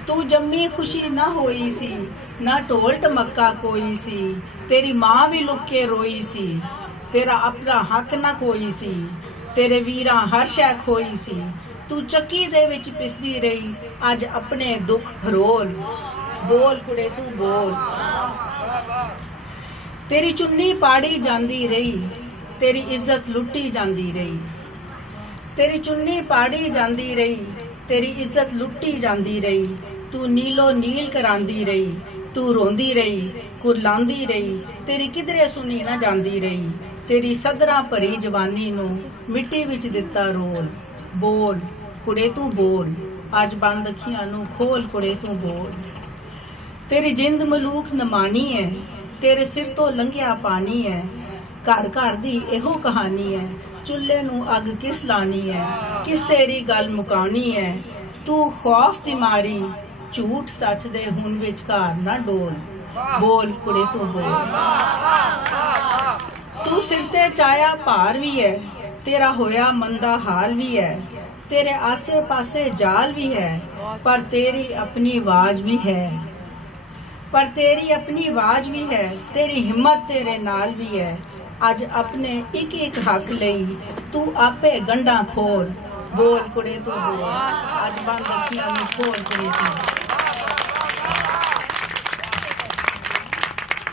ਤੂੰ ਜੰਮੀ ਖੁਸ਼ੀ ਨਾ ਹੋਈ ਸੀ, ਨਾ ਢੋਲ ਢਮੱਕਾ ਕੋਈ ਸੀ। ਤੇਰੀ ਮਾਂ ਵੀ ਲੁੱਕ ਕੇ ਰੋਈ ਸੀ, ਤੇਰਾ ਆਪਣਾ ਹੱਕ ਨਾ ਕੋਈ ਸੀ। ਤੇਰੇ ਵੀਰਾਂ ਹਰ ਸ਼ੈ ਖੋਈ ਸੀ, ਤੂੰ ਚੱਕੀ ਦੇ ਵਿੱਚ ਪਿਸਦੀ ਰਹੀ, ਅੱਜ ਆਪਣੇ ਦੁੱਖ ਫਰੋਲ। ਬੋਲ ਕੁੜੇ ਤੂੰ ਬੋਲ। ਤੇਰੀ ਚੁੰਨੀ ਪਾੜੀ ਜਾਂਦੀ ਰਹੀ, ਤੇਰੀ ਇੱਜ਼ਤ ਲੁੱਟੀ ਜਾਂਦੀ ਰਹੀ। ਤੇਰੀ ਚੁੰਨੀ ਪਾੜੀ ਜਾਂਦੀ ਰਹੀ, ਤੇਰੀ ਇੱਜ਼ਤ ਲੁੱਟੀ ਜਾਂਦੀ ਰਹੀ। ਤੂੰ ਨੀਲੋ ਨੀਲ ਕਰਾਂਦੀ ਰਹੀ, ਤੂੰ ਰੋਂਦੀ ਰਹੀ, ਕੁਰਲਾਂਦੀ ਰਹੀ। ਤੇਰੀ ਕਿਧਰੇ ਸੁਣੀ ਨਾ ਜਾਂਦੀ ਰਹੀ, ਤੇਰੀ ਸਦਰਾਂ ਭਰੀ ਜਵਾਨੀ ਨੂੰ ਮਿੱਟੀ ਵਿੱਚ ਦਿੱਤਾ ਰੋਲ। ਬੋਲ ਕੁੜੇ ਤੂੰ ਬੋਲ, ਅੱਜ ਬੰਦ ਅੱਖੀਆਂ ਨੂੰ ਖੋਲ ਕੁੜੇ ਤੂੰ ਬੋਲ। ਤੇਰੀ ਜਿੰਦ ਮਲੂਕ ਨਮਾਨੀ ਹੈ, ਤੇਰੇ ਸਿਰ ਤੋਂ ਲੰਘਿਆ ਪਾਣੀ ਹੈ। ਘਰ ਘਰ ਦੀ ਇਹੋ ਕਹਾਣੀ ਹੈ, ਚੁੱਲ੍ਹੇ ਨੂੰ ਅੱਗ ਕਿਸ ਲਾਣੀ ਹੈ, ਕਿਸ ਤੇਰੀ ਗੱਲ ਮੁਕਾਉਣੀ ਹੈ। ਤੂੰ ਖੌਫ ਦੀ ਮਾਰੀ, ਝੂਠ ਸੱਚ ਦੇ ਹੁਣ ਵਿਚਕਾਰ ਨਾ ਡੋਲ। ਬੋਲ ਕੁੜੇ ਤੂੰ ਬੋਲ। ਤੂੰ ਸਿਰ ਤੇ ਚਾਇਆ ਭਾਰ ਵੀ ਹੈ, ਤੇਰਾ ਹੋਇਆ ਮੰਦਾ ਹਾਲ ਵੀ ਹੈ। ਤੇਰੇ ਆਸੇ ਪਾਸੇ ਜਾਲ ਵੀ ਹੈ, ਪਰ ਤੇਰੀ ਆਪਣੀ ਆਵਾਜ਼ ਵੀ ਹੈ। ਪਰ ਤੇਰੀ ਆਪਣੀ ਆਵਾਜ਼ ਵੀ ਹੈ, ਤੇਰੀ ਹਿੰਮਤ ਤੇਰੇ ਨਾਲ ਵੀ ਹੈ। ਅੱਜ ਆਪਣੇ ਇੱਕ ਇੱਕ ਹੱਕ ਲਈ ਤੂੰ ਆਪੇ ਗੰਢਾਂ ਖੋਲ। ਬੋਲ ਕੁੜੇ ਤੂੰ ਬੋਲ, ਅੱਜ ਬੰਦ ਅੱਖੀਆਂ ਨੂੰ ਖੋਲ ਕੁੜੇ ਤੂੰ।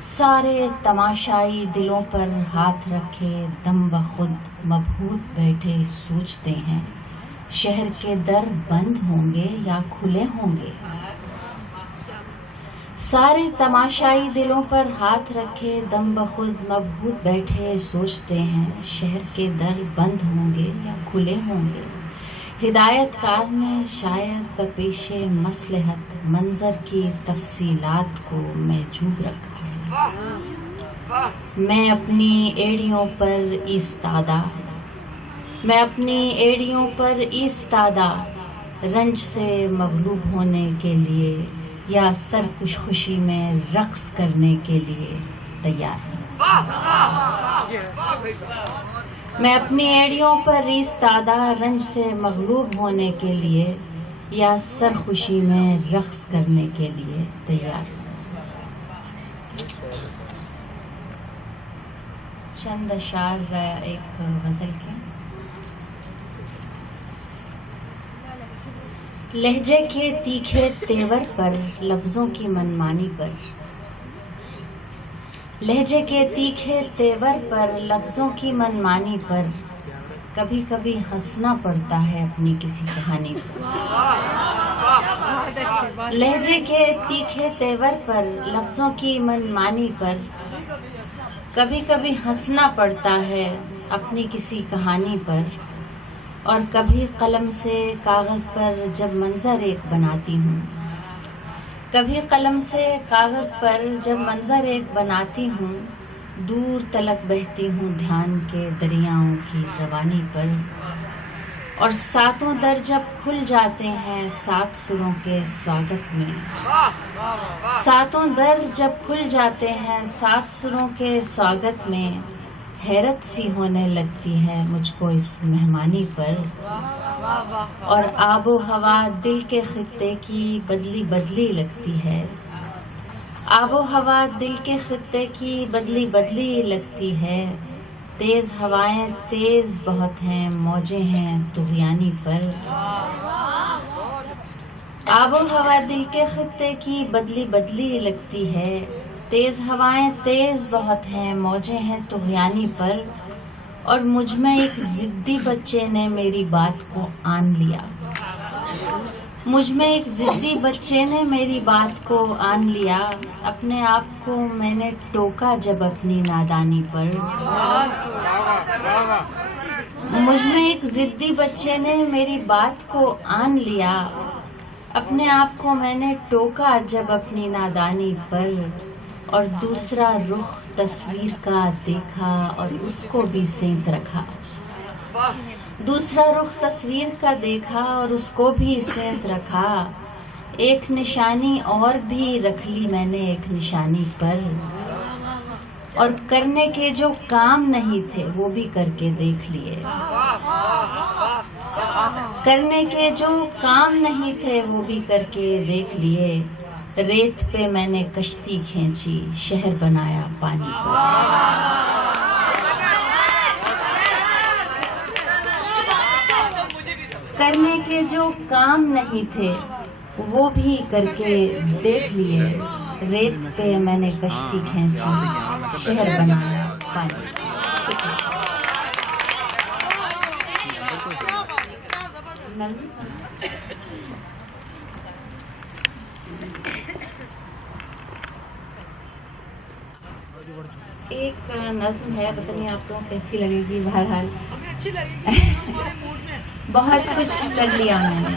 سارے تماشائی دلوں پر ہاتھ رکھے دم بخود مبہوت بیٹھے سوچتے ہیں شہر کے در بند ہوں گے یا کھلے ہوں گے. سارے تماشائی دلوں پر ہاتھ رکھے دم بخود مبہوت بیٹھے سوچتے ہیں شہر کے در بند ہوں گے یا کھلے ہوں گے. ہدایت کار نے شاید بپیش مصلحت منظر کی تفصیلات کو محجوب رکھا ہے. میں اپنی ایڑیوں پر ایستادہ میں اپنی ایڑیوں پر ایستادہ رنج سے مغلوب ہونے کے لیے یا سرکش خوشی میں رقص کرنے کے لیے تیار ہوں. میں اپنی ایڑیوں پر ایستادہ رنج سے مغلوب ہونے کے لیے یا سرخوشی میں رقص کرنے کے لیے تیار ہوں. چند اشعار ایک غزل کے. لہجے کے تیکھے تیور پر لفظوں کی منمانی پر لہجے کے تیکھے تیور پر لفظوں کی منمانی پر کبھی کبھی ہنسنا پڑتا ہے اپنی کسی کہانی پر. لہجے کے تیکھے تیور پر لفظوں کی منمانی پر کبھی کبھی ہنسنا پڑتا ہے اپنی کسی کہانی پر. اور کبھی قلم سے کاغذ پر جب منظر ایک بناتی ہوں کبھی قلم سے کاغذ پر جب منظر ایک بناتی ہوں دور تلک بہتی ہوں دھیان کے دریاؤں کی روانی پر. اور ساتوں در جب کھل جاتے ہیں 7 سروں کے سواگت میں ساتوں در جب کھل جاتے ہیں 7 سروں کے سواگت میں حیرت سی ہونے لگتی ہے مجھ کو اس مہمانی پر. اور آب و ہوا دل کے خطے کی بدلی بدلی لگتی ہے آب و ہوا دل کے خطے کی بدلی بدلی لگتی ہے. تیز ہوائیں تیز بہت ہیں موجیں ہیں طغیانی پر. آب و ہوا دل کے خطے کی بدلی بدلی لگتی ہے. تیز ہوائیں تیز بہت ہیں موجیں ہیں طغیانی پر. اور مجھ میں ایک ضدی بچے نے میری بات کو آن لیا مجھ میں ایک ضدی بچے نے میری بات کو آن لیا. اپنے آپ کو میں نے ٹوکا جب اپنی نادانی پر. مجھ میں ایک ضدی بچے نے میری بات کو آن لیا. اپنے آپ کو میں نے ٹوکا جب اپنی نادانی پر. اور دوسرا رخ تصویر کا دیکھا اور اس کو بھی سینت رکھا. دوسرا رخ تصویر کا دیکھا اور اس کو بھی سینت رکھا. ایک نشانی اور بھی رکھ لی میں نے ایک نشانی پر. اور کرنے کے جو کام نہیں تھے وہ بھی کر کے دیکھ لیے. کرنے کے جو کام نہیں تھے وہ بھی کر کے دیکھ لیے. ریت پہ میں نے کشتی کھینچی شہر بنایا پانی پر. کرنے کے جو کام نہیں تھے وہ بھی کر کے دیکھ لیے. ریت پہ میں نے کشتی کھینچی شہر بنایا پانی. ایک نظم ہے پتہ نہیں آپ کو کیسی لگے گی. بہرحال بہت کچھ کر لیا میں نے.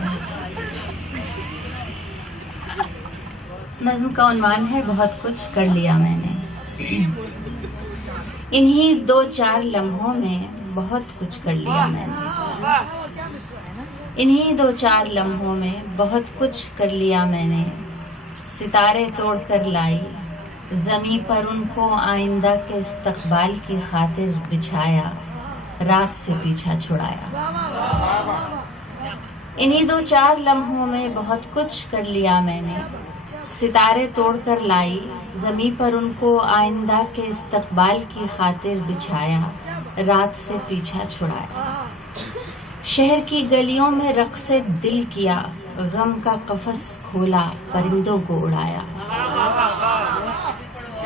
نظم کا عنوان ہے بہت کچھ کر لیا میں نے. انہی 2-4 لمحوں میں بہت کچھ کر لیا میں نے. انہی 2-4 لمحوں میں بہت کچھ کر لیا میں نے. ستارے توڑ کر لائی زمیں پر ان کو آئندہ کے استقبال کی خاطر بچھایا. رات سے پیچھا چھڑایا. انہی 2-4 لمحوں میں بہت کچھ کر لیا میں نے. ستارے توڑ کر لائی زمیں پر ان کو آئندہ کے استقبال کی خاطر بچھایا. رات سے پیچھا چھڑایا. شہر کی گلیوں میں رقص دل کیا. غم کا قفس کھولا پرندوں کو اڑایا.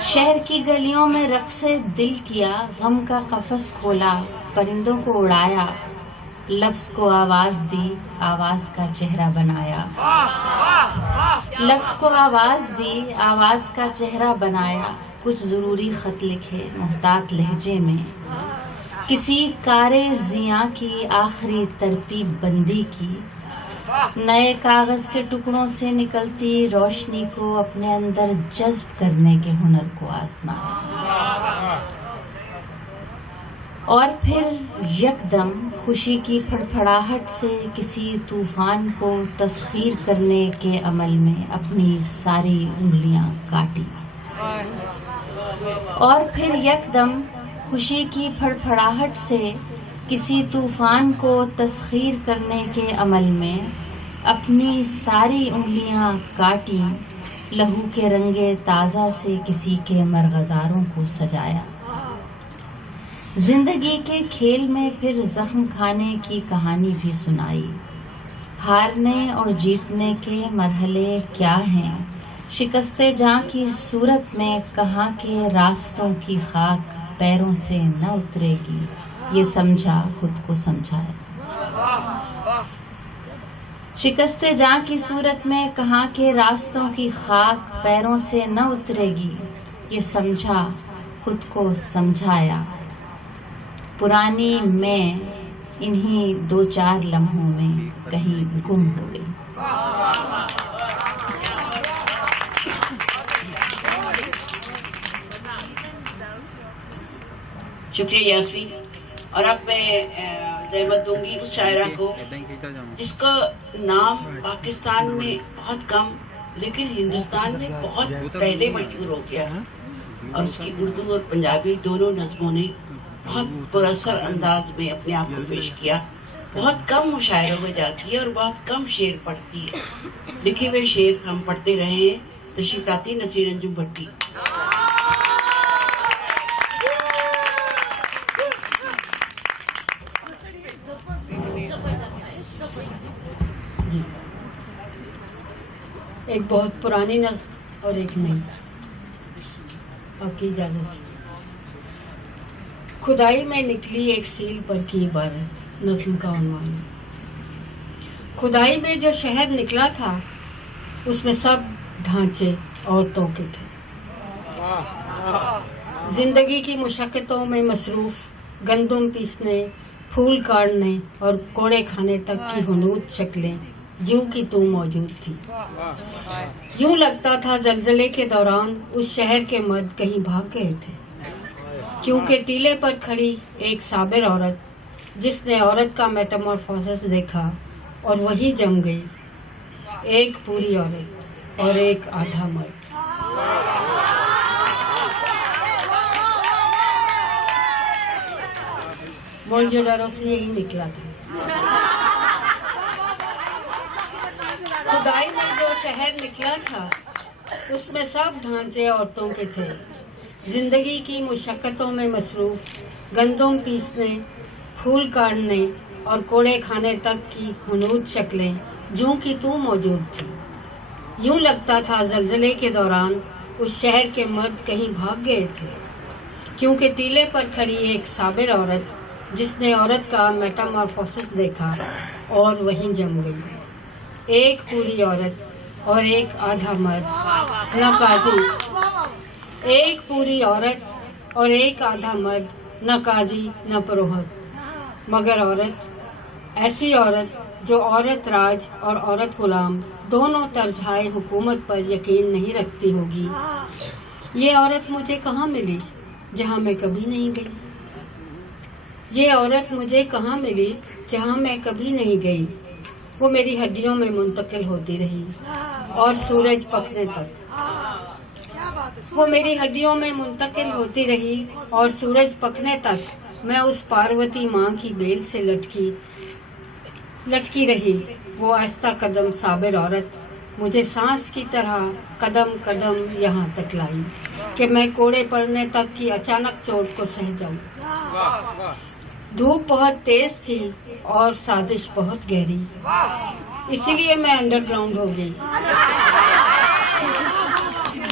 شہر کی گلیوں میں رقص دل کیا، غم کا قفس کھولا، پرندوں کو اڑایا، لفظ کو آواز دی، آواز کا چہرہ بنایا، لفظ کو آواز دی، آواز کا چہرہ بنایا، کچھ ضروری خط لکھے محتاط لہجے میں، کسی کارے زیاں کی آخری ترتیب بندی کی، نئے کاغذ کے ٹکڑوں سے نکلتی روشنی کو اپنے اندر جذب کرنے کے ہنر کو آزمایا، اور پھر یکدم خوشی کی پھڑپھڑاہٹ سے کسی طوفان کو تسخیر کرنے کے عمل میں اپنی ساری انگلیاں کاٹی، اور پھر یکدم خوشی کی پھڑپھڑاہٹ سے کسی طوفان کو تسخیر کرنے کے عمل میں اپنی ساری انگلیاں کاٹی، لہو کے رنگے تازہ سے کسی کے مرغزاروں کو سجایا، زندگی کے کھیل میں پھر زخم کھانے کی کہانی بھی سنائی، ہارنے اور جیتنے کے مرحلے کیا ہیں، شکستے جاں کی صورت میں کہاں کے راستوں کی خاک پیروں سے نہ اترے گی، یہ سمجھا خود کو سمجھایا، شکستے جاں کی صورت میں کہاں کے راستوں کی خاک پیروں سے نہ اترے گی، یہ سمجھا خود کو سمجھایا، پرانی میں انہی دو چار لمحوں میں کہیں گم ہو گئی۔ شکریہ یاسمین۔ اور اب میں زحمت دوں گی اس شاعرہ کو جس کا نام پاکستان میں بہت کم لیکن ہندوستان میں بہت پہلے مشہور ہو گیا، اور اس کی اردو اور پنجابی دونوں نظموں نے بہت پراثر انداز میں اپنے آپ کو پیش کیا۔ بہت کم مشاعروں میں جاتی ہے اور بہت کم شعر پڑھتی ہے، لکھے ہوئے شعر ہم پڑھتے رہے ہیں۔ تشریف لاتی نسرین انجم بھٹی۔ جی، ایک بہت پرانی نظم اور ایک نئی، آپ کی اجازت سے۔ خدائی میں نکلی ایک سیل پر کی عبارت، نظم کا عنوان ہے۔ خدائی میں جو شہر نکلا تھا اس میں سب ڈھانچے عورتوں کے تھے، زندگی کی مشقتوں میں مصروف، گندم پیسنے، پھول کاٹنے اور کوڑے کھانے تک کی ہنوت شکلیں جو کی تو موجود تھی۔ یوں لگتا تھا زلزلے کے دوران اس شہر کے مرد کہیں بھاگ گئے تھے، کیونکہ ٹیلے پر کھڑی ایک صابر عورت جس نے عورت کا میٹامورفوسس دیکھا اور وہی جم گئی، ایک پوری عورت اور ایک آدھا مرد۔ مونجوڈارو سے یہی نکلا تھا۔ خدائی میں جو شہر نکلا تھا اس میں سب ڈھانچے عورتوں کے تھے، زندگی کی مشقتوں میں مصروف، گندم پیسنے، پھول کاٹنے اور کوڑے کھانے تک کی ہنوت شکلیں جوں کی تو موجود تھی۔ یوں لگتا تھا زلزلے کے دوران اس شہر کے مرد کہیں بھاگ گئے تھے، کیونکہ ٹیلے پر کھڑی ایک صابر عورت جس نے عورت کا میٹامورفوسس دیکھا اور وہیں جم گئی، ایک پوری عورت اور ایک آدھا مرد، نہ قاضی، ایک پوری عورت اور ایک آدھا مرد، نہ قاضی نہ پروہت، مگر عورت، ایسی عورت جو عورت راج اور عورت غلام دونوں طرزہائے حکومت پر یقین نہیں رکھتی ہوگی۔ یہ عورت مجھے کہاں ملی جہاں میں کبھی نہیں گئی، یہ عورت مجھے کہاں ملی جہاں میں کبھی نہیں گئی، وہ میری ہڈیوں میں منتقل ہوتی رہی اور سورج پکنے تک، وہ میری ہڈیوں میں منتقل ہوتی رہی اور سورج پکنے تک میں اس پاروتی ماں کی بیل سے لٹکی رہی۔ وہ آہستہ قدم صابر عورت مجھے سانس کی طرح قدم قدم یہاں تک لائی کہ میں کوڑے پڑنے تک کی اچانک چوٹ کو سہ جاؤں۔ دھوپ بہت تیز تھی اور سازش بہت گہری، اسی لیے میں انڈر گراؤنڈ ہو گئی۔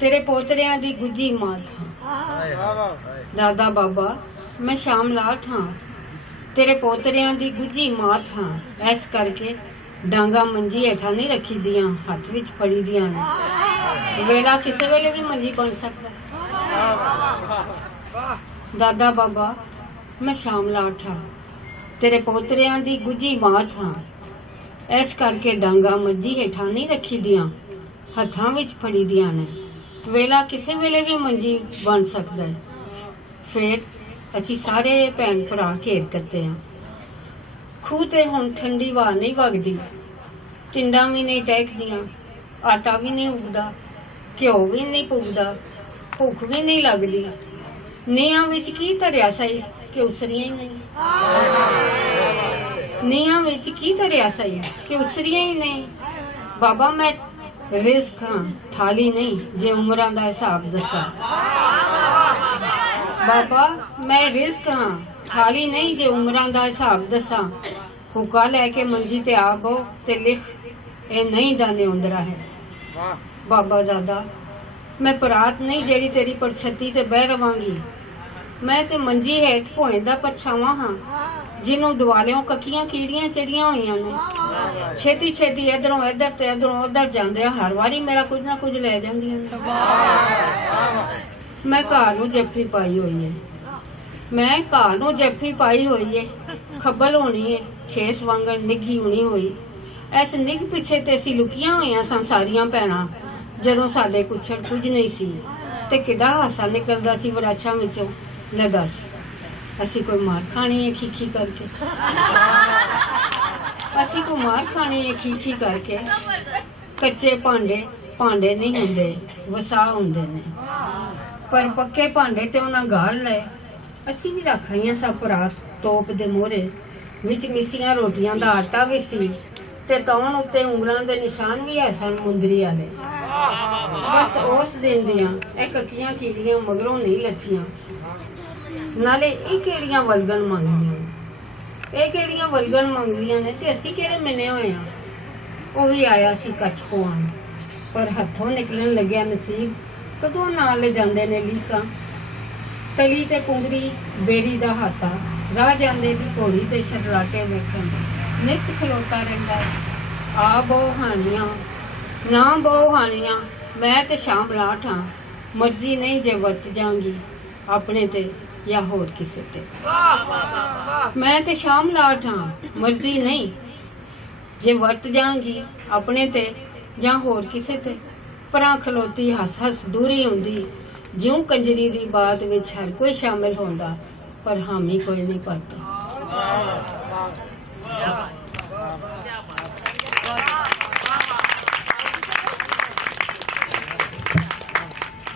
ਤੇਰੇ ਪੋਤਰਿਆਂ ਦੀ ਗੁੱਜੀ ਮਾਤ ਹਾਂ। ਦਾਦਾ ਬਾਬਾ ਮੈਂ ਸ਼ਾਮ ਲਾਟ ਹਾਂ, ਤੇਰੇ ਪੋਤਰਿਆਂ ਦੀ ਗੁੱਜੀ ਮਾਤ ਹਾਂ। ਇਸ ਕਰਕੇ ਡਾਂਗਾ ਮੰਜੀ ਹੇਠਾਂ ਨਹੀਂ ਰੱਖੀ ਦੀਆਂ, ਹੱਥ ਵਿੱਚ ਫੜੀ ਦੀਆਂ ਨੇ। ਵੇਲਾ ਕਿਸੇ ਵੇਲੇ ਵੀ ਮੰਜੀ ਬਣ ਸਕਦਾ। ਦਾਦਾ ਬਾਬਾ ਮੈਂ ਸ਼ਾਮ ਲਾਟ ਹਾਂ, ਤੇਰੇ ਪੋਤਰਿਆਂ ਦੀ ਗੁੱਜੀ ਮਾਤ ਹਾਂ। ਇਸ ਕਰਕੇ ਡਾਂਗਾ ਮੰਜੀ ਹੇਠਾਂ ਨਹੀਂ ਰੱਖੀ ਦੀਆਂ, ਹੱਥਾਂ ਵਿੱਚ ਫੜੀ ਦੀਆਂ ਨੇ। ਵੇਲਾ ਕਿਸੇ ਵੇਲੇ ਵੀ ਮੰਜੀ ਬਣ ਸਕਦਾ ਹੈ। ਫਿਰ ਅਸੀਂ ਸਾਰੇ ਭੈਣ ਭਰਾ ਘੇਰ ਕੱਤੇ ਹਾਂ। ਖੂਹ ਤੇ ਹੁਣ ਠੰਡੀ ਹਵਾ ਨਹੀਂ ਵਗਦੀ, ਟਿੰਡਾਂ ਵੀ ਨਹੀਂ ਟਹਿਕਦੀਆਂ, ਆਟਾ ਵੀ ਨਹੀਂ ਉਗਦਾ, ਘਿਓ ਵੀ ਨਹੀਂ ਪੁੱਗਦਾ, ਭੁੱਖ ਵੀ ਨਹੀਂ ਲੱਗਦੀ। ਨੀਹਾਂ ਵਿੱਚ ਕੀ ਧਰਿਆ ਸਹੀ ਕਿ ਉਸਰੀਆਂ ਹੀ ਨਹੀਂ। ਨੀਹਾਂ ਵਿੱਚ ਕੀ ਧਰਿਆ ਸਹੀ ਕਿ ਉਸਰੀਆਂ ਹੀ ਨਹੀਂ। ਬਾਬਾ ਮੈਂ ਰਿਜ਼ਕ ਹਾਂ, ਥਾਲੀ ਨਹੀਂ, ਜੇ ਉਮਰਾਂ ਦਾ ਹਿਸਾਬ ਦੱਸਾਂ। ਬਾਬਾ ਮੈਂ ਰਿਜ਼ਕ ਹਾਂ, ਥਾਲੀ ਨਹੀਂ, ਜੇ ਉਮਰਾਂ ਦਾ ਹਿਸਾਬ ਦੱਸਾਂ। ਹੁਕਾ ਲੈ ਕੇ ਮੰਜੀ ਤੇ ਆ ਬੋ ਤੇ ਲਿਖ, ਇਹ ਨਹੀਂ ਦਾ ਨਿਉਂਦਰਾ ਹੈ। ਬਾਬਾ ਦਾਦਾ ਮੈਂ ਪਰਾਤ ਨਹੀਂ ਜਿਹੜੀ ਤੇਰੀ ਪਰਛੱਤੀ ਤੇ ਬਹਿ ਰਵਾਂਗੀ। ਮੈਂ ਤੇ ਮੰਜੀ ਹੇਠ ਭੋਏ ਦਾ ਪਰਛਾਵਾਂ ਹਾਂ, ਜਿਹਨੂੰ ਦੁਆਲਿਓਂ ਕੱਕੀਆਂ ਕੀੜੀਆਂ ਚੜੀਆਂ ਹੋਈਆਂ ਨੇ। ਛੇਤੀ ਛੇਤੀ ਇਧਰੋਂ ਇੱਧਰ ਤੇ ਇਧਰੋਂ ਉਧਰ ਜਾਂਦੇ ਆ, ਹਰ ਵਾਰੀ ਮੇਰਾ ਕੁਝ ਨਾ ਕੁਝ ਲੈ ਜਾਂਦੀਆਂ ਨੇ। ਮੈਂ ਘਰ ਨੂੰ ਜੱਫੀ ਪਾਈ ਹੋਈ ਹੈ, ਮੈਂ ਘਰ ਨੂੰ ਜੱਫੀ ਪਾਈ ਹੋਈ ਹੈ। ਖੱਬਲ ਹੋਣੀ ਹੈ, ਖੇਸ ਵਾਂਗਣ ਨਿੱਘੀ ਹੋਣੀ ਹੋਈ। ਇਸ ਨਿੱਘ ਪਿੱਛੇ ਤੇ ਅਸੀਂ ਲੁਕੀਆਂ ਹੋਈਆਂ ਸਾਂ ਸਾਰੀਆਂ ਭੈਣਾਂ, ਜਦੋਂ ਸਾਡੇ ਕੁਛੜ ਕੁਝ ਨਹੀਂ ਸੀ ਤੇ ਕਿੱਡਾ ਹਾਸਾ ਨਿਕਲਦਾ ਸੀ ਵਰਾਛਾਂ ਵਿੱਚੋਂ। ਲੈ ਦੱਸ ਅਸੀਂ ਕੋਈ ਮਾਰ ਖਾਣੀ ਹੈ ਖੀਖੀ ਕਰਕੇ, ਅਸੀਂ ਕੋਈ ਮਾਰ ਖਾਣੀ ਹੈ ਖੀਖੀ ਕਰਕੇ। ਕੱਚੇ ਭਾਂਡੇ ਨਹੀਂ ਹੁੰਦੇ, ਵਸਾ ਹੁੰਦੇ ਨੇ, ਪਰ ਪੱਕੇ ਭਾਂਡੇ ਤੇ ਉਹਨਾਂ ਗਾਲ ਲਏ। ਅਸੀਂ ਵੀ ਰੱਖ ਆਈਆਂ ਸਭ ਪਰਾਤ ਤੋਪ ਦੇ ਮੋਹਰੇ, ਵਿੱਚ ਮਿਸੀਆਂ ਰੋਟੀਆਂ ਦਾ ਆਟਾ ਵੀ ਸੀ ਤੇ ਤੌਣ ਉੱਤੇ ਉਂਗਲਾਂ ਦੇ ਨਿਸ਼ਾਨ ਵੀ ਹੈ ਸਨ ਮੁੰਦਰੀ ਵਾਲੇ। ਬਸ ਉਸ ਦਿਨ ਦੀਆਂ ਇਹ ਕੱਕੀਆਂ ਕੀੜੀਆਂ ਮਗਰੋਂ ਨਹੀਂ ਲੱਥੀਆਂ। ਨਾਲੇ ਇਹ ਕਿਹੜੀਆਂ ਵਲਗਣ ਮੰਗਦੀਆਂ, ਇਹ ਕਿਹੜੀਆਂ ਵਲਗਣ ਮੰਗਦੀਆਂ ਨੇ ਤੇ ਅਸੀਂ ਕਿਹੜੇ ਮਿਲੇ ਹੋਏ ਆ। ਉਹ ਵੀ ਆਇਆ ਸੀ ਕੱਚ ਪਵਾਉਣ, ਪਰ ਹੱਥੋਂ ਨਿਕਲਣ ਲੱਗਿਆ ਨਸੀਬ ਕਦੋਂ ਨਾਲ ਲੈ ਜਾਂਦੇ ਨੇ ਲੀਕਾਂ। ਤਲੀ ਤੇ ਪੁੰਗਰੀ ਬੇਰੀ ਦਾ ਹਾਤਾ, ਰਾਹ ਜਾਂਦੇ ਦੀ ਘੋੜੀ ਤੇ ਸ਼ਰਲਾਟੇ ਵੇਖਣ ਨਿੱਤ ਖਲੋਤਾ ਰਹਿੰਦਾ। ਆ ਬਹੁ ਹਾਨੀਆਂ ਨਾ ਬਹੁ ਹਾਨੀਆਂ, ਮੈਂ ਤੇ ਸ਼ਾਮ ਲਾਟ ਹਾਂ। ਮਰਜ਼ੀ ਨਹੀਂ ਜੇ ਵਰਤ ਜਾਵਾਂਗੀ ਆਪਣੇ ਤੇ ਜਾਂ ਹੋਰ ਕਿਸੇ ਤੇ। ਮੈਂ ਤੇ ਸ਼ਾਮ ਲਾਟ ਹਾਂ, ਮਰਜ਼ੀ ਨਹੀਂ ਜੇ ਵਰਤ ਜਾਵਾਂਗੀ ਆਪਣੇ ਤੇ ਜਾਂ ਹੋਰ ਕਿਸੇ ਤੇ। ਪਰਾਂ ਖਲੋਤੀ ਹੱਸ ਹੱਸ ਦੂਰੀ ਹੁੰਦੀ, ਜਿਉਂ ਕੰਜਰੀ ਦੀ ਬਾਤ ਵਿੱਚ ਹਰ ਕੋਈ ਸ਼ਾਮਿਲ ਹੁੰਦਾ, ਪਰ ਹਾਮੀ ਕੋਈ ਨਹੀਂ ਭਰਦਾ।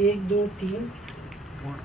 1 2 3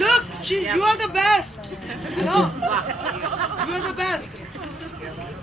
Look, you are the best. No, you are the best.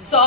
100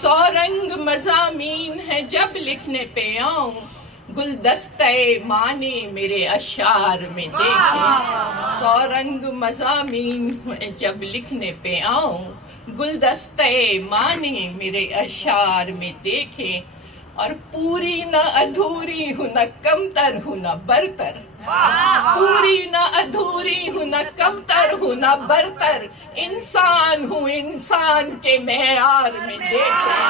سو رنگ مضامین ہے جب لکھنے پہ آؤں، گلدستہ معنی میرے اشعار میں دیکھیں، سو رنگ مضامین ہے جب لکھنے پہ آؤں، گلدستہ معنی میرے اشعار میں دیکھیں، اور پوری نہ ادھوری ہوں نہ کمتر ہوں نہ برتر، پوری نہ ادھوری ہوں نہ کمتر ہوں نہ برتر، انسان ہوں انسان کے معیار میں دیکھیں،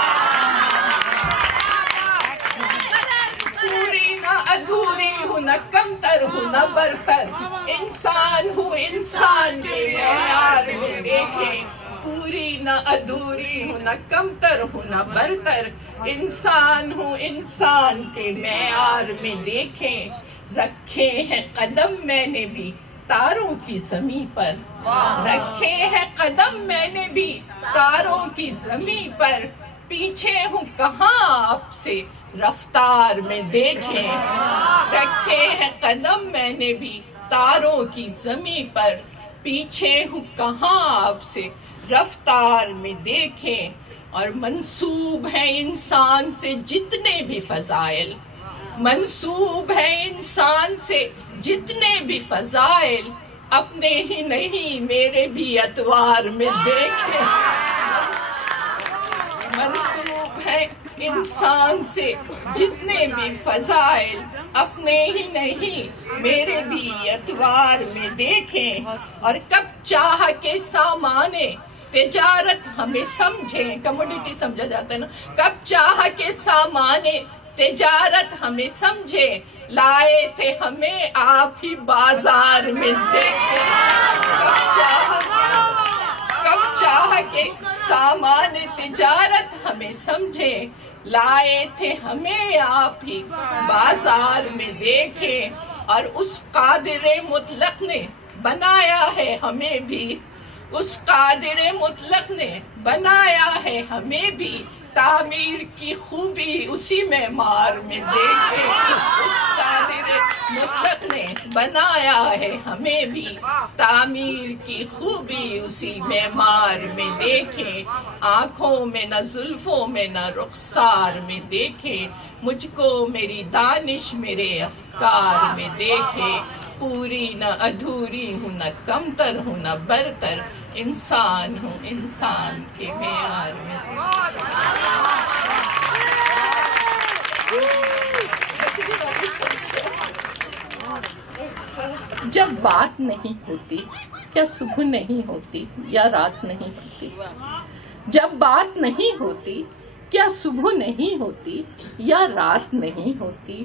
پوری نہ ادھوری ہوں نہ کمتر ہوں نہ برتر، انسان ہوں انسان کے معیار میں دیکھیں، پوری نہ ادھوری ہوں نہ کمتر ہوں نہ برتر، انسان ہوں انسان کے معیار میں دیکھیں، رکھے ہیں قدم میں نے بھی تاروں کی زمیں پر، رکھے ہیں قدم میں نے بھی تاروں کی زمیں پر، پیچھے ہوں کہاں آپ سے رفتار میں دیکھیں، رکھے ہیں قدم میں نے بھی تاروں کی زمیں پر، پیچھے ہوں کہاں آپ سے رفتار میں دیکھیں، اور منسوب ہے انسان سے جتنے بھی فضائل، منسوب ہے انسان سے جتنے بھی فضائل، اپنے ہی نہیں میرے بھی اطوار میں دیکھیں، منسوب ہے انسان سے جتنے بھی فضائل، اپنے ہی نہیں میرے بھی اطوار میں دیکھیں، اور کب چاہ کے سامانے تجارت ہمیں سمجھیں، کموڈیٹی سمجھا جاتا ہے نا، کب چاہ کے سامانے تجارت ہمیں سمجھے، لائے تھے ہمیں آپ ہی بازار میں دیکھیں، کب چاہ کے سامان تجارت ہمیں سمجھے، لائے تھے ہمیں آپ ہی بازار میں دیکھیں، اور اس قادر مطلق نے بنایا ہے ہمیں بھی، اس قادر مطلق نے بنایا ہے ہمیں بھی، تعمیر کی خوبی اسی معمار میں دیکھیں، اس قادر مطلق نے بنایا ہے ہمیں بھی، تعمیر کی خوبی اسی معمار میں دیکھیں، آنکھوں میں نہ زلفوں میں نہ رخسار میں دیکھیں، مجھ کو میری دانش میرے افکار میں دیکھیں، پوری نہ ادھوری ہوں نہ کمتر ہوں نہ برتر، انسان ہوں انسان کے معیار میں۔ جب بات نہیں ہوتی کیا صبح نہیں ہوتی یا رات نہیں ہوتی، جب بات نہیں ہوتی کیا صبح نہیں ہوتی یا رات نہیں ہوتی،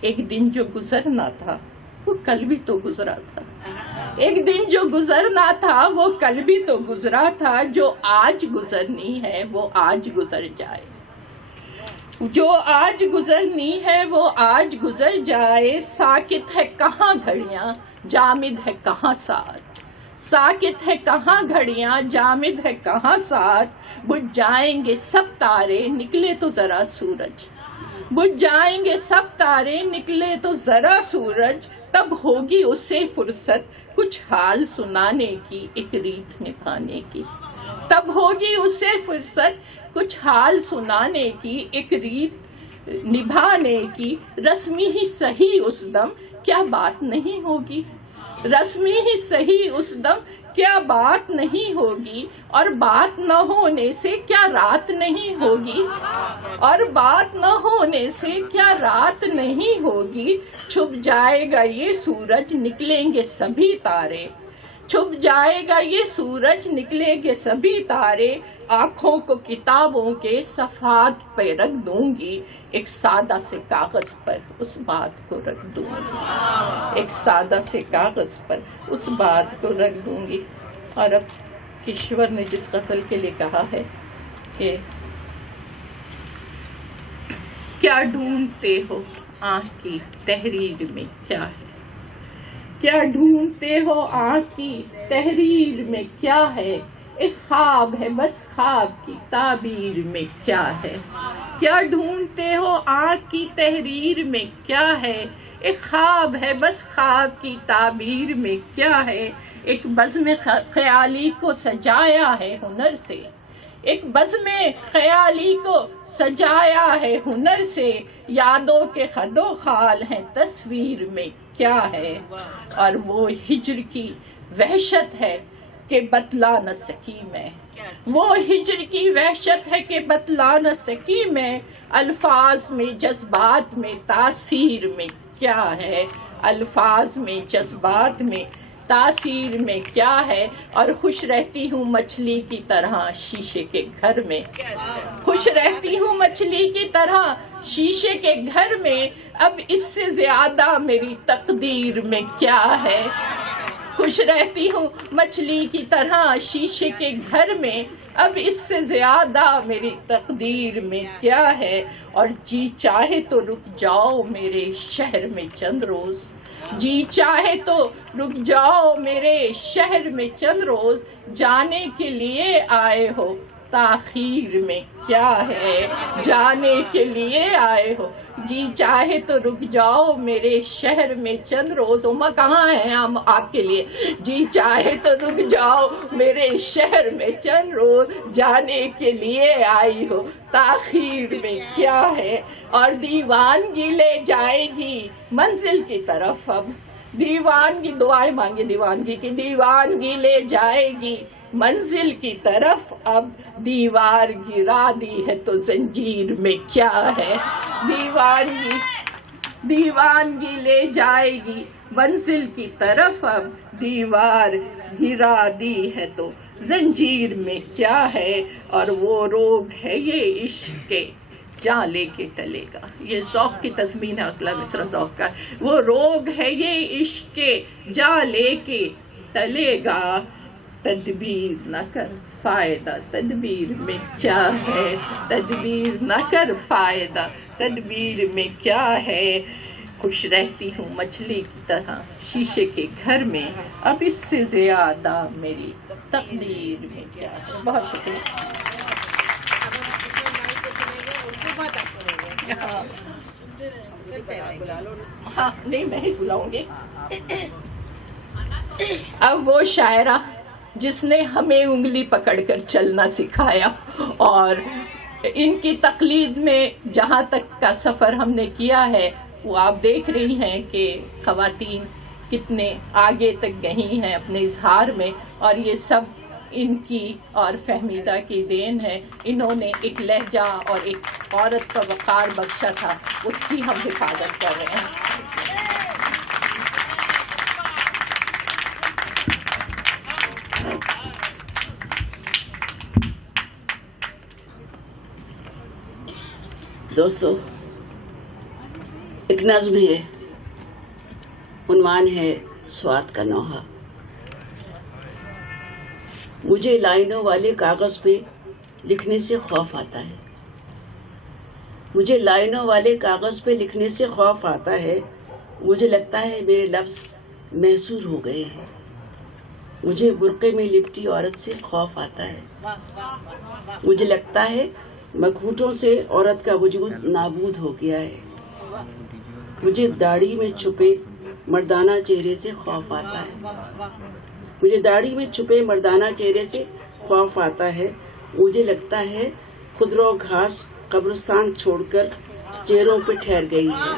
ایک دن جو گزرنا تھا وہ کل بھی تو گزرا تھا، ایک دن جو گزرنا تھا وہ کل بھی تو گزرا تھا، جو آج گزرنی ہے وہ آج گزر جائے، جو آج گزرنی ہے وہ آج گزر جائے، ساکت ہے کہاں گھڑیاں جامد ہے کہاں ساتھ، ساکت ہے کہاں گھڑیاں جامد ہے کہاں ساتھ، بجھ جائیں گے سب تارے نکلے تو ذرا سورج، بجھ جائیں گے سب تارے نکلے تو ذرا سورج، تب ہوگی اسے فرصت کچھ حال سنانے کی ایک ریت نبھانے کی، تب ہوگی اسے فرصت کچھ حال سنانے کی ایک ریت نبھانے کی، رسمی ہی صحیح اس دم کیا بات نہیں ہوگی، رسمی ہی صحیح اس دم کیا بات نہیں ہوگی، اور بات نہ ہونے سے کیا رات نہیں ہوگی، اور بات نہ ہونے سے کیا رات نہیں ہوگی، چھپ جائے گا یہ سورج نکلیں گے سبھی تارے، چھپ جائے گا یہ سورج نکلیں گے سبھی تارے، آنکھوں کو کتابوں کے صفحات پہ رکھ دوں گی، ایک سادہ سے کاغذ پر اس بات کو رکھ دوں گی، ایک سادہ سے کاغذ پر اس بات کو رکھ دوں گی۔ اور اب کشور نے جس غزل کے لیے کہا ہے کہ کیا ڈھونڈتے ہو آنکھ کی تحریر میں کیا ہے، کیا ڈھونڈتے ہو آنکھ کی تحریر میں کیا ہے، ایک خواب ہے بس خواب کی تعبیر میں کیا ہے، کیا ڈھونڈتے ہو آنکھ کی تحریر میں کیا ہے، ایک خواب ہے بس خواب کی تعبیر میں کیا ہے، ایک بزم خیالی کو سجایا ہے ہنر سے، ایک بزم خیالی کو سجایا ہے ہنر سے، یادوں کے خد و خال ہیں تصویر میں کیا ہے، اور وہ ہجر کی وحشت ہے کہ بتلا نہ سکی میں، وہ ہجر کی وحشت ہے کہ بتلا نہ سکی میں، الفاظ میں جذبات میں تاثیر میں کیا ہے، الفاظ میں جذبات میں تاثیر میں کیا ہے، اور خوش رہتی ہوں مچھلی کی طرح شیشے کے گھر میں، خوش رہتی ہوں مچھلی کی طرح شیشے کے گھر میں، اب اس سے زیادہ میری تقدیر میں کیا ہے، خوش رہتی ہوں مچھلی کی طرح شیشے کے گھر میں، اب اس سے زیادہ میری تقدیر میں کیا ہے، اور جی چاہے تو رک جاؤ میرے شہر میں چند روز، جی چاہے تو رک جاؤ میرے شہر میں چند روز، جانے کے لیے آئے ہو تاخیر میں کیا ہے، جانے کے لیے آئے ہو، جی چاہے تو رک جاؤ میرے شہر میں چند روز، اما کہاں ہیں ہم آپ کے لیے، جی چاہے تو رک جاؤ میرے شہر میں چند روز، جانے کے لیے آئی ہو تاخیر میں کیا ہے، اور دیوانگی لے جائے گی منزل کی طرف، اب دیوانگی دعائیں مانگے دیوانگی کی، دیوانگی لے جائے گی منزل کی طرف، اب دیوار گرا دی ہے تو زنجیر میں کیا ہے، دیوانگی لے جائے گی منزل کی طرف، اب دیوار گرا دی ہے تو زنجیر میں کیا ہے، اور وہ روگ ہے یہ عشق کے جہاں لے کے ٹلے گا، یہ ذوق کی تضمین ہے، اگلا مصرع ذوق کا، وہ روگ ہے یہ عشق کے جہاں لے کے ٹلے گا، تدبیر نہ کر فائدہ تدبیر میں کیا ہے، تدبیر نہ کر فائدہ تدبیر میں کیا ہے، خوش رہتی ہوں مچھلی کی طرح شیشے کے گھر میں، اب اس سے زیادہ میری تقدیر میں کیا ہے۔ بہت شکریہ۔ ہاں نہیں میں ہی بلاؤں گی۔ اب وہ شاعرہ جس نے ہمیں انگلی پکڑ کر چلنا سکھایا، اور ان کی تقلید میں جہاں تک کا سفر ہم نے کیا ہے وہ آپ دیکھ رہی ہیں کہ خواتین کتنے آگے تک گئی ہیں اپنے اظہار میں، اور یہ سب ان کی اور فہمیدہ کی دین ہے۔ انہوں نے ایک لہجہ اور ایک عورت کا وقار بخشا تھا، اس کی ہم حفاظت کر رہے ہیں۔ دوستو، ایک نظم ہے، عنوان ہے سوات کا نوحہ۔ مجھے لائنوں والے کاغذ پہ لکھنے سے خوف آتا ہے، مجھے لائنوں والے کاغذ پہ لکھنے سے خوف آتا ہے، مجھے لگتا ہے میرے لفظ محصور ہو گئے ہیں، مجھے برقعے میں لپٹی عورت سے خوف آتا ہے، مجھے لگتا ہے مکھوٹوں سے عورت کا وجود نابود ہو گیا ہے، مجھے داڑھی میں چھپے مردانہ چہرے سے خوف آتا ہے، مجھے داڑھی میں چھپے مردانہ چہرے سے خوف آتا ہے، مجھے لگتا ہے خودرو گھاس قبرستان چھوڑ کر چہروں پہ ٹھہر گئی ہے،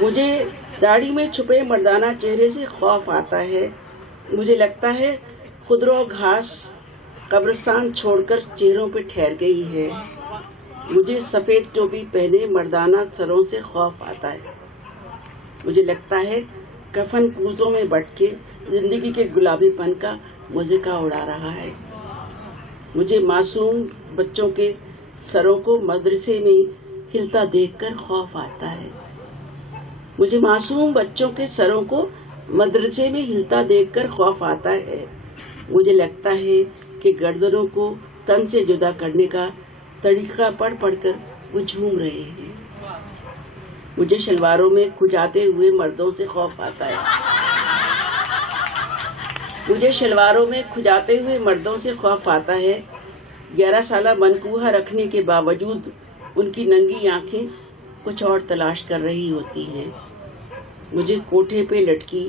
مجھے داڑھی میں چھپے مردانہ چہرے سے خوف آتا ہے، مجھے لگتا ہے خودرو گھاس قبرستان چھوڑ کر چہروں پہ ٹھہر گئی ہے، مجھے سفید ٹوپی پہنے مردانہ سروں سے خوف آتا ہے، مجھے لگتا ہے کفن کوزوں میں بٹ کے زندگی کے گلابی پن کا مذاق اڑا رہا ہے، مجھے معصوم بچوں کے سروں کو مدرسے میں ہلتا دیکھ کر خوف آتا ہے، مجھے معصوم بچوں کے سروں کو مدرسے میں ہلتا دیکھ کر خوف آتا ہے، مجھے لگتا ہے کہ گردنوں کو تن سے جدا کرنے کا طریقہ پڑھ پڑھ کر وہ جھوم رہے ہیں، مجھے شلواروں میں کھجاتے ہوئے مردوں سے خوف آتا ہے، مجھے شلواروں میں کھجاتے ہوئے مردوں سے خوف آتا ہے، 11 سالہ منکوہا رکھنے کے باوجود ان کی ننگی آنکھیں کچھ اور تلاش کر رہی ہوتی ہیں، مجھے کوٹھے پہ لٹکی